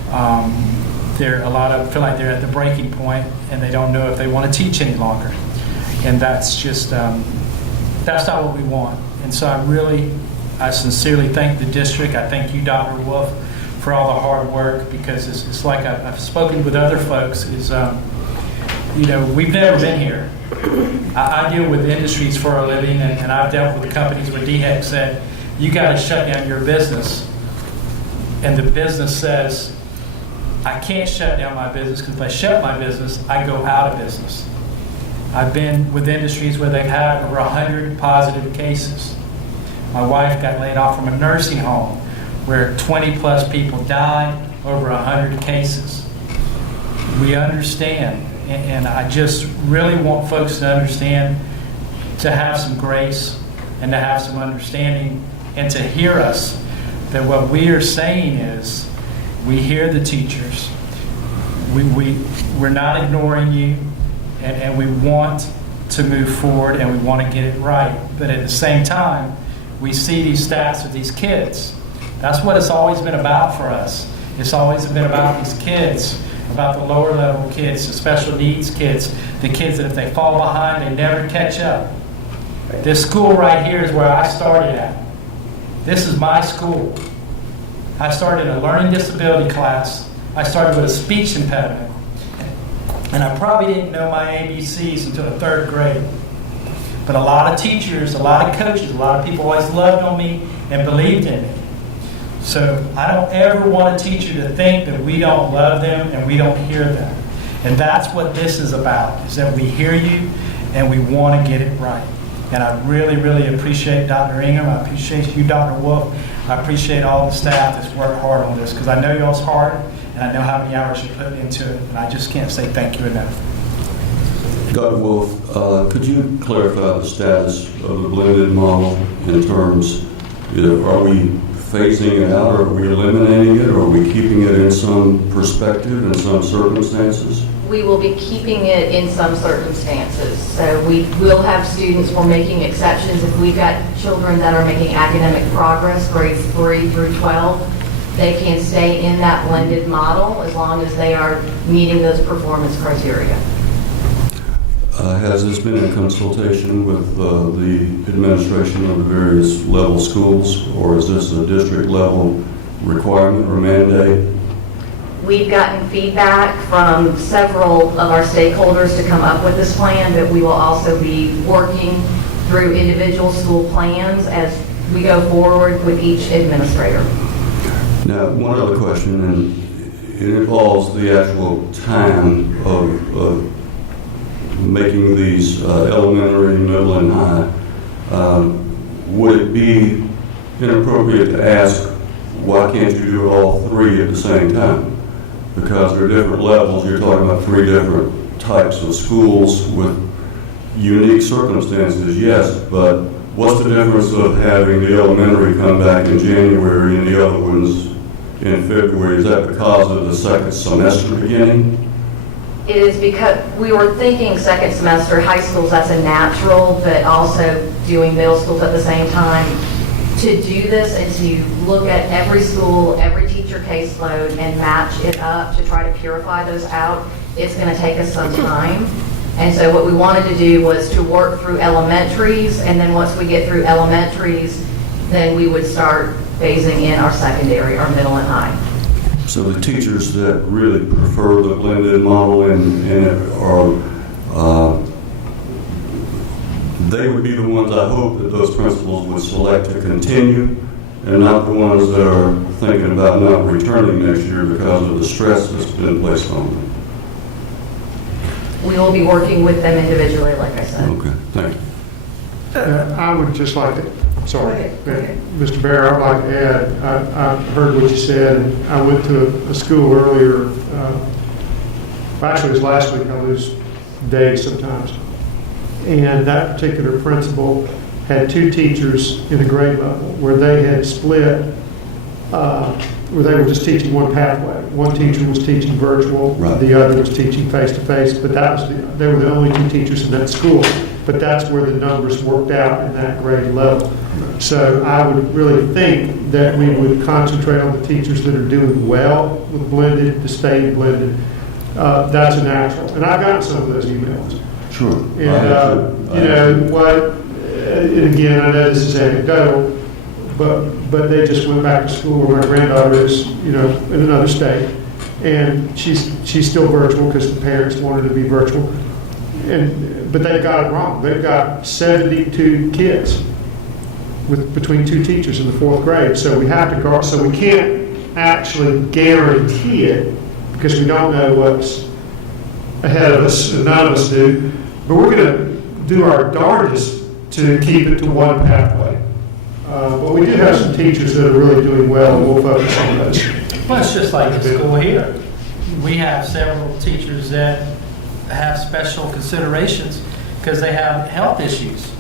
A lot of them feel like they're at the breaking point, and they don't know if they want to teach any longer. And that's just, that's not what we want. And so I sincerely thank the district. I thank you, Dr. Wolf, for all the hard work, because it's like I've spoken with other folks, we've never been here. I deal with industries for a living, and I've dealt with companies where DHEC said, you got to shut down your business. And the business says, I can't shut down my business, because if I shut my business, I go out of business. I've been with industries where they've had over 100 positive cases. My wife got laid off from a nursing home where 20 plus people died, over 100 cases. We understand. And I just really want folks to understand, to have some grace and to have some understanding, and to hear us, that what we are saying is, we hear the teachers. We're not ignoring you, and we want to move forward, and we want to get it right. But at the same time, we see these stats of these kids. That's what it's always been about for us. It's always been about these kids, about the lower level kids, the special needs kids, the kids that if they fall behind, they never catch up. This school right here is where I started at. This is my school. I started a learning disability class. I started with a speech impediment. And I probably didn't know my ABCs until the 3rd grade. But a lot of teachers, a lot of coaches, a lot of people always loved on me and believed in me. So I don't ever want a teacher to think that we don't love them and we don't hear them. And that's what this is about, is that we hear you and we want to get it right. And I really, really appreciate Dr. Ingham. I appreciate you, Dr. Wolf. I appreciate all the staff that's worked hard on this, because I know y'all's hard, and I know how many hours you put into it, and I just can't say thank you enough. Dr. Wolf, could you clarify the status of the blended model in terms, are we phasing it out, or are we eliminating it, or are we keeping it in some perspective, in some circumstances? We will be keeping it in some circumstances. So we will have students, we're making exceptions. If we've got children that are making academic progress, grades 3 through 12, they can stay in that blended model as long as they are meeting those performance criteria. Has this been in consultation with the administration of the various level schools, or is this a district level requirement or mandate? We've gotten feedback from several of our stakeholders to come up with this plan, but we will also be working through individual school plans as we go forward with each administrator. Now, one other question, and it involves the actual time of making these elementary, middle, and high. Would it be inappropriate to ask, why can't you do all three at the same time? Because there are different levels. You're talking about 3 different types of schools with unique circumstances, yes, but what's the difference of having the elementary come back in January and the other ones in February? Is that because of the second semester beginning? It is because we were thinking second semester, high schools, that's a natural, but also doing middle schools at the same time. To do this and to look at every school, every teacher caseload and match it up to try to purify those out, it's going to take us some time. And so what we wanted to do was to work through elementaries, and then once we get through elementaries, then we would start phasing in our secondary, our middle and high. So the teachers that really prefer the blended model and are they would be the ones I hope that those principals would select to continue, and not the ones that are thinking about not returning next year because of the stress that's been placed on them. We will be working with them individually, like I said. Okay, thank you. I would just like to, Mr. Bear, I'd like to add, I heard what you said, and I went to a school earlier, actually it was last week, I lose days sometimes. And that particular principal had 2 teachers in a grade level where they had split, where they were just teaching one pathway. One teacher was teaching virtual, right. The other was teaching face-to-face, but they were the only 2 teachers in that school. But that's where the numbers worked out in that grade level. So I would really think that we would concentrate on the teachers that are doing well with blended, to stay blended. That's a natural. And I've gotten some of those emails. Sure. And, you know, what, and again, I know this is anecdotal, but they just went back to school where my granddaughter is, you know, in another state. And she's still virtual because the parents wanted to be virtual. But they got it wrong. They've got 72 kids between 2 teachers in the 4th grade. So we have to go, so we can't actually guarantee it because we don't know what's ahead of us, and none of us do. But we're going to do our darndest to keep it to one pathway. But we do have some teachers that are really doing well, and we'll focus on those. Well, it's just like the school here. We have several teachers that have special considerations because they have health issues.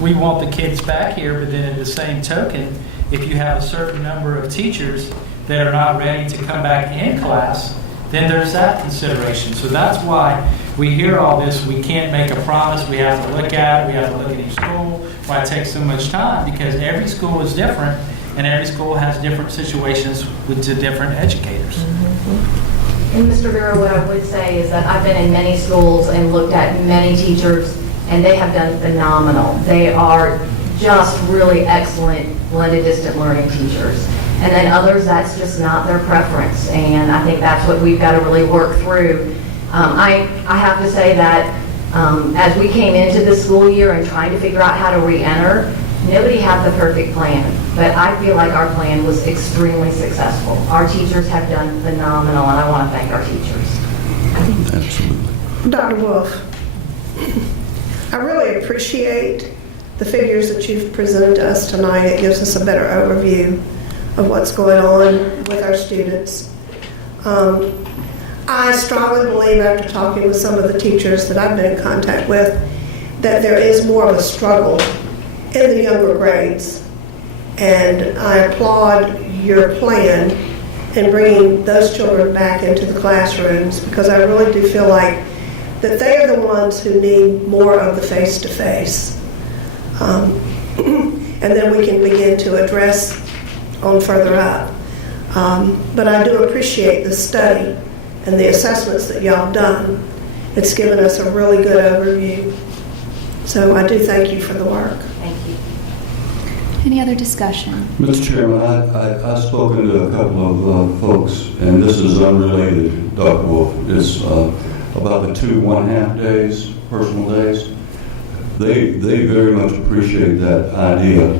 We want the kids back here, but then at the same token, if you have a certain number of teachers that are not ready to come back in class, then there's that consideration. So that's why we hear all this. We can't make a promise. We have to look at it. We have to look at each school. Why it takes so much time? Because every school is different, and every school has different situations with the different educators. And Mr. Vera, what I would say is that I've been in many schools and looked at many teachers, and they have done phenomenal. They are just really excellent blended distant learning teachers. And then others, that's just not their preference. And I think that's what we've got to really work through. I have to say that as we came into the school year and trying to figure out how to re-enter, nobody had the perfect plan. But I feel like our plan was extremely successful. Our teachers have done phenomenal, and I want to thank our teachers. Absolutely. Dr. Wolf. I really appreciate the figures that you've presented to us tonight. It gives us a better overview of what's going on with our students. I strongly believe, after talking with some of the teachers that I've been in contact with, that there is more of a struggle in the younger grades. And I applaud your plan in bringing those children back into the classrooms, because I really do feel like that they are the ones who need more of the face-to-face. And then we can begin to address on further up. But I do appreciate the study and the assessments that y'all have done. It's given us a really good overview. So I do thank you for the work. Thank you. Any other discussion? Mr. Chairman, I've spoken to a couple of folks, and this is unrelated, Dr. Wolf. It's about the 2 1/2 days, personal days. They very much appreciate that idea.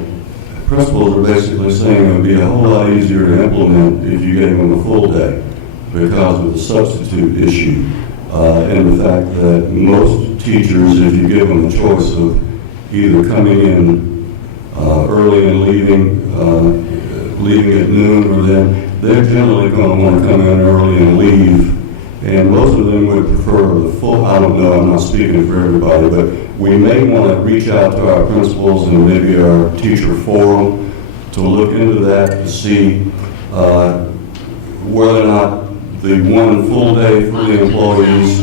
Principals are basically saying it would be a whole lot easier to implement if you gave them a full day because of the substitute issue and the fact that most teachers, if you give them a choice of either coming in early and leaving at noon, or then they're generally going to want to come in early and leave. And most of them would prefer the full, I don't know, I'm not speaking for everybody, but we may want to reach out to our principals and maybe our teacher forum to look into that to see whether or not the one full day for the employees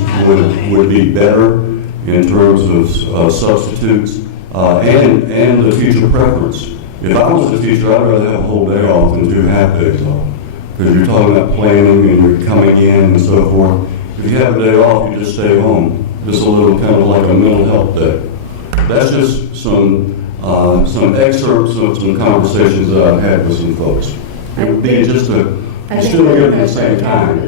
would be better in terms of substitutes and the teacher preference. If I was a teacher, I'd rather have a whole day off than 2 half days off. Because you're talking about planning and you're coming in and so forth. If you have a day off, you just stay home. Just a little kind of like a mental health day. That's just some excerpts of some conversations that I've had with some folks. It would be just still give them the same time.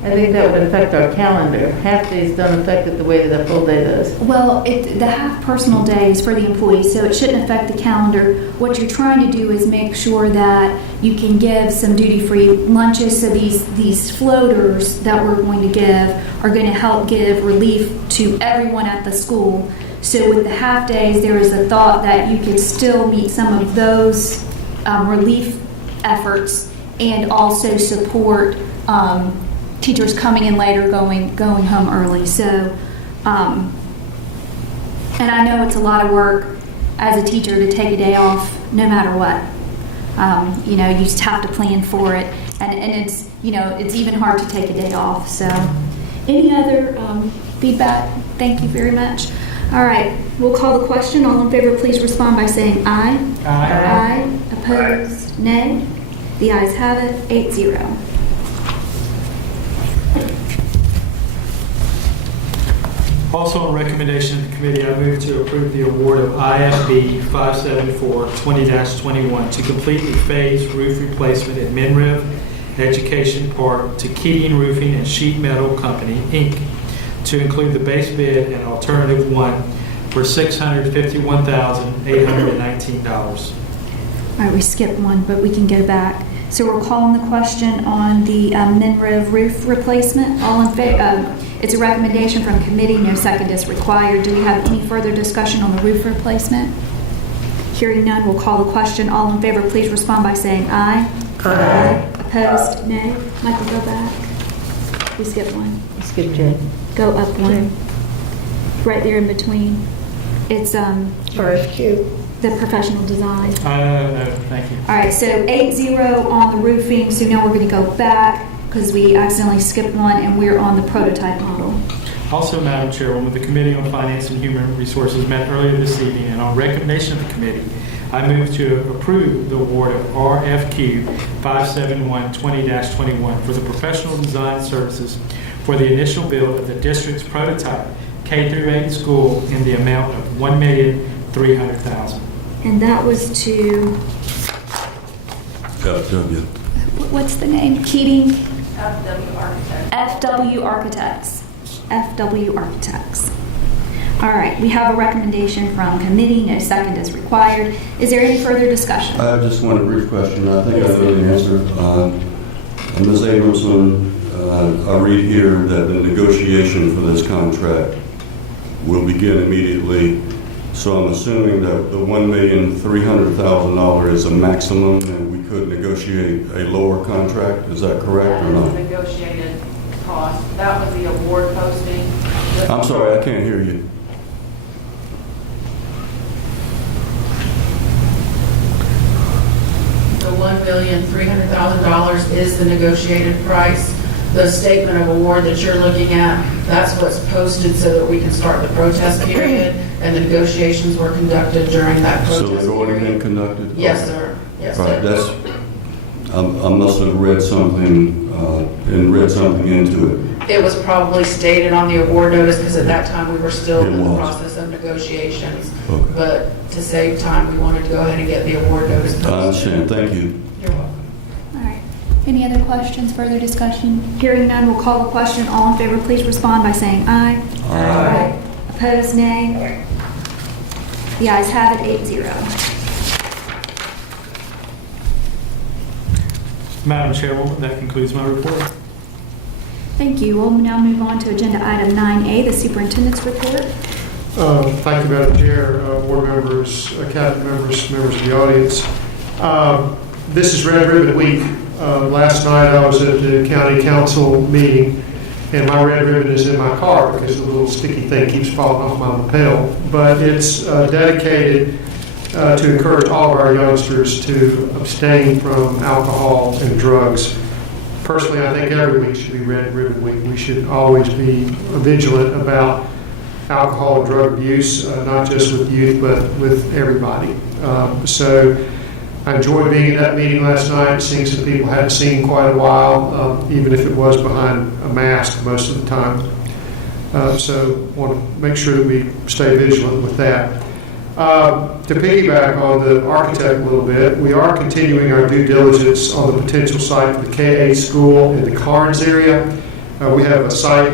I think that would affect our calendar. Half days don't affect it the way that a full day does. Well, the half personal day is for the employees, so it shouldn't affect the calendar. What you're trying to do is make sure that you can give some duty-free lunches. So these floaters that we're going to give are going to help give relief to everyone at the school. So with the half days, there is a thought that you could still meet some of those relief efforts and also support teachers coming in later, going home early. So, and I know it's a lot of work as a teacher to take a day off, no matter what. You just have to plan for it, and it's it's even hard to take a day off. So, any other feedback? Thank you very much. All right, we'll call the question. All in favor, please respond by saying aye. Aye. Aye. Opposed? Nay. The ayes have it. 8-0. Also, on recommendation of the committee, I move to approve the award of IFB 574-20-21 to completely phase roof replacement at Minriv Education Park to Keating Roofing and Sheet Metal Company, Inc., to include the base bid and alternative one for $651,819. All right, we skipped one, but we can go back. So we're calling the question on the Minriv roof replacement. All in favor? It's a recommendation from committee. No second is required. Do we have any further discussion on the roof replacement? Hearing none, we'll call the question. All in favor, please respond by saying aye. Aye. Opposed? Nay. Michael, go back. We skipped one. Skip J. Go up one. Right there in between. It's RFQ. the professional design. No, thank you. All right, so 8-0 on the roofing. So now we're going to go back because we accidentally skipped one, and we're on the prototype model. Also, Madam Chairwoman, the Committee on Finance and Human Resources met earlier this evening, and on recommendation of the committee, I move to approve the award of RFQ 571-20-21 for the professional design services for the initial build of the district's prototype K-8 school in the amount of $1,300,000. And that was to, what's the name? Keating? FW Architects. FW Architects. FW Architects. All right, we have a recommendation from committee. No second is required. Is there any further discussion? I have just one brief question. I think I know the answer. Ms. Abramson, I read here that the negotiation for this contract will begin immediately. So I'm assuming that the $1,300,000 is a maximum and we could negotiate a lower contract. Is that correct or That was not? the negotiated cost. That was the award posting. I'm sorry, I can't hear you. The $1,300,000 is the negotiated price. The statement of award that you're looking at, that's what's posted so that we can start the protest period, and the negotiations were conducted during that So protest they've already period. been conducted? Yes, sir. Yes, Right, sir. I must have read something into it. It was probably stated on the award notice because at that time we were still It in the was. process of negotiations. Okay. But to save time, we wanted to go ahead and get the award notice posted. I understand, thank you. You're welcome. All right. Any other questions, further discussion? Hearing none, we'll call the question. All in favor, please respond by saying aye. Aye. Opposed, nay. The ayes have it, 8-0. Madam Chairwoman, that concludes my report. Thank you. We'll now move on to agenda item 9A, the superintendent's report. Thank you, Madam Chair, board members, cabinet members, members of the audience. This is Red Ribbon Week. Last night I was at the county council meeting, and my red ribbon is in my car because the little sticky thing keeps falling off my lapel. But it's dedicated to encourage all of our youngsters to abstain from alcohol and drugs. Personally, I think every week should be Red Ribbon Week. We should always be vigilant about alcohol and drug abuse, not just with youth, but with everybody. So I enjoyed being at that meeting last night, seeing some people I hadn't seen in quite a while, even if it was behind a mask most of the time. So I want to make sure that we stay vigilant with that. To piggyback on the architect a little bit, we are continuing our due diligence on the potential site for the K-8 school in the Carnes area. We have a site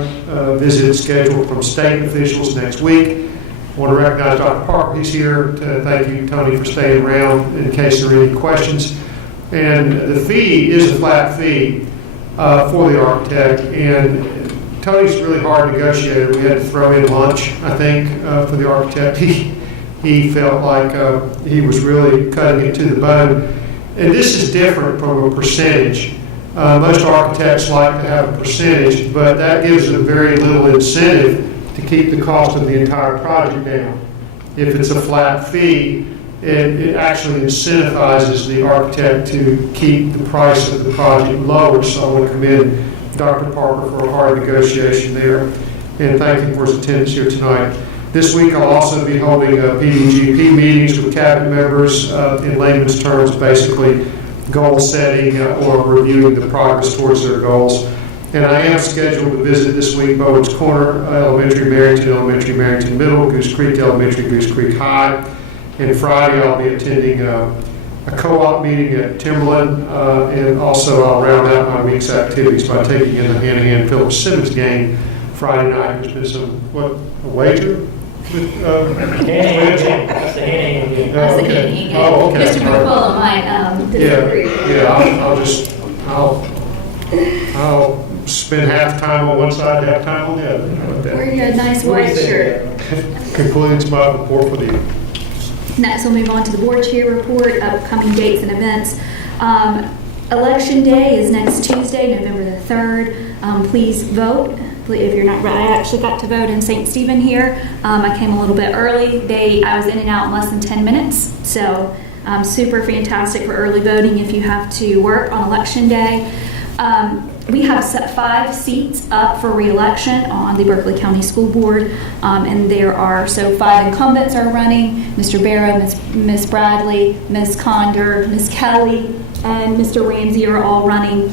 visit scheduled from state officials next week. I want to recognize Dr. Parker. He's here. Thank you, Tony, for staying around in case there are any questions. And the fee is a flat fee for the architect. And Tony's really hard negotiator. We had to throw in lunch, I think, for the architect. He felt like he was really cutting it to the bone. And this is different from a percentage. Most architects like to have a percentage, but that gives them very little incentive to keep the cost of the entire project down. If it's a flat fee, it actually incentivizes the architect to keep the price of the project lower. So I want to commend Dr. Parker for a hard negotiation there, and thank him for his attendance here tonight. This week I'll also be holding PDGP meetings with cabinet members, in layman's terms, basically goal setting or reviewing the progress towards their goals. And I am scheduled to visit this week Bowens Corner Elementary, Barrington Middle, Goose Creek Elementary, Goose Creek High. And Friday I'll be attending a co-op meeting at Timberland, and also I'll round out my week's activities by taking in the Hanahan Phillips Simmons game Friday night. There's been some, a wager? That's the Hanahan game. Oh, okay. Mr. McCullough might disagree. I'll spend half time on one side, half time on the other. Wear your nice white shirt. Concludes my report for the evening. Next, we'll move on to the board chair report, upcoming dates and events. Election day is next Tuesday, November the 3rd. Please vote. If you're not right, I actually got to vote in St. Stephen here. I came a little bit early. I was in and out in less than 10 minutes. So super fantastic for early voting if you have to work on election day. We have set 5 seats up for re-election on the Berkeley County School Board, and there are 5 incumbents are running: Mr. Barrow, Ms. Bradley, Ms. Condor, Ms. Kelly, and Mr. Ramsey are all running,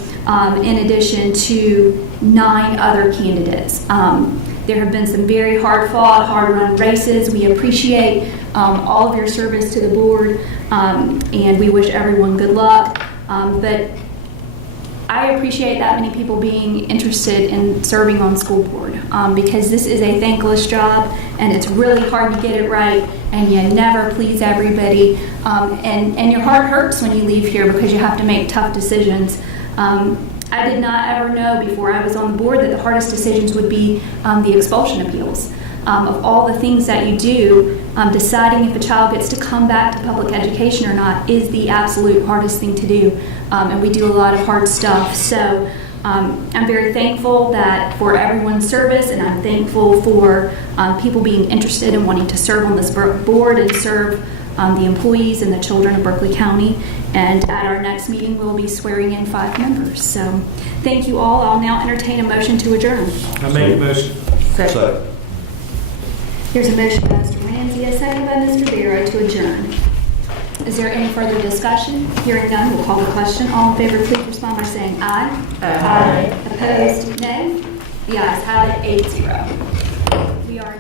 in addition to 9 other candidates. There have been some very hard-fought, hard-run races. We appreciate all of your service to the board, and we wish everyone good luck. But I appreciate that many people being interested in serving on school board, because this is a thankless job and it's really hard to get it right, and you never please everybody, and your heart hurts when you leave here because you have to make tough decisions. I did not ever know before I was on the board that the hardest decisions would be the expulsion appeals. of all the things that you do, deciding if a child gets to come back to public education or not is the absolute hardest thing to do. And we do a lot of hard stuff. So I'm very thankful that for everyone's service, and I'm thankful for people being interested in wanting to serve on this board and serve the employees and the children of Berkeley County. And at our next meeting, we'll be swearing in 5 members. So thank you all. I'll now entertain a motion to adjourn. I make a motion. Second. Here's a motion by Mr. Ramsey, a second by Mr. Barrow to adjourn. Is there any further discussion? Hearing none, we'll call the question. All in favor, please respond by saying aye. Aye. Opposed, nay. The ayes have it, 8-0. We are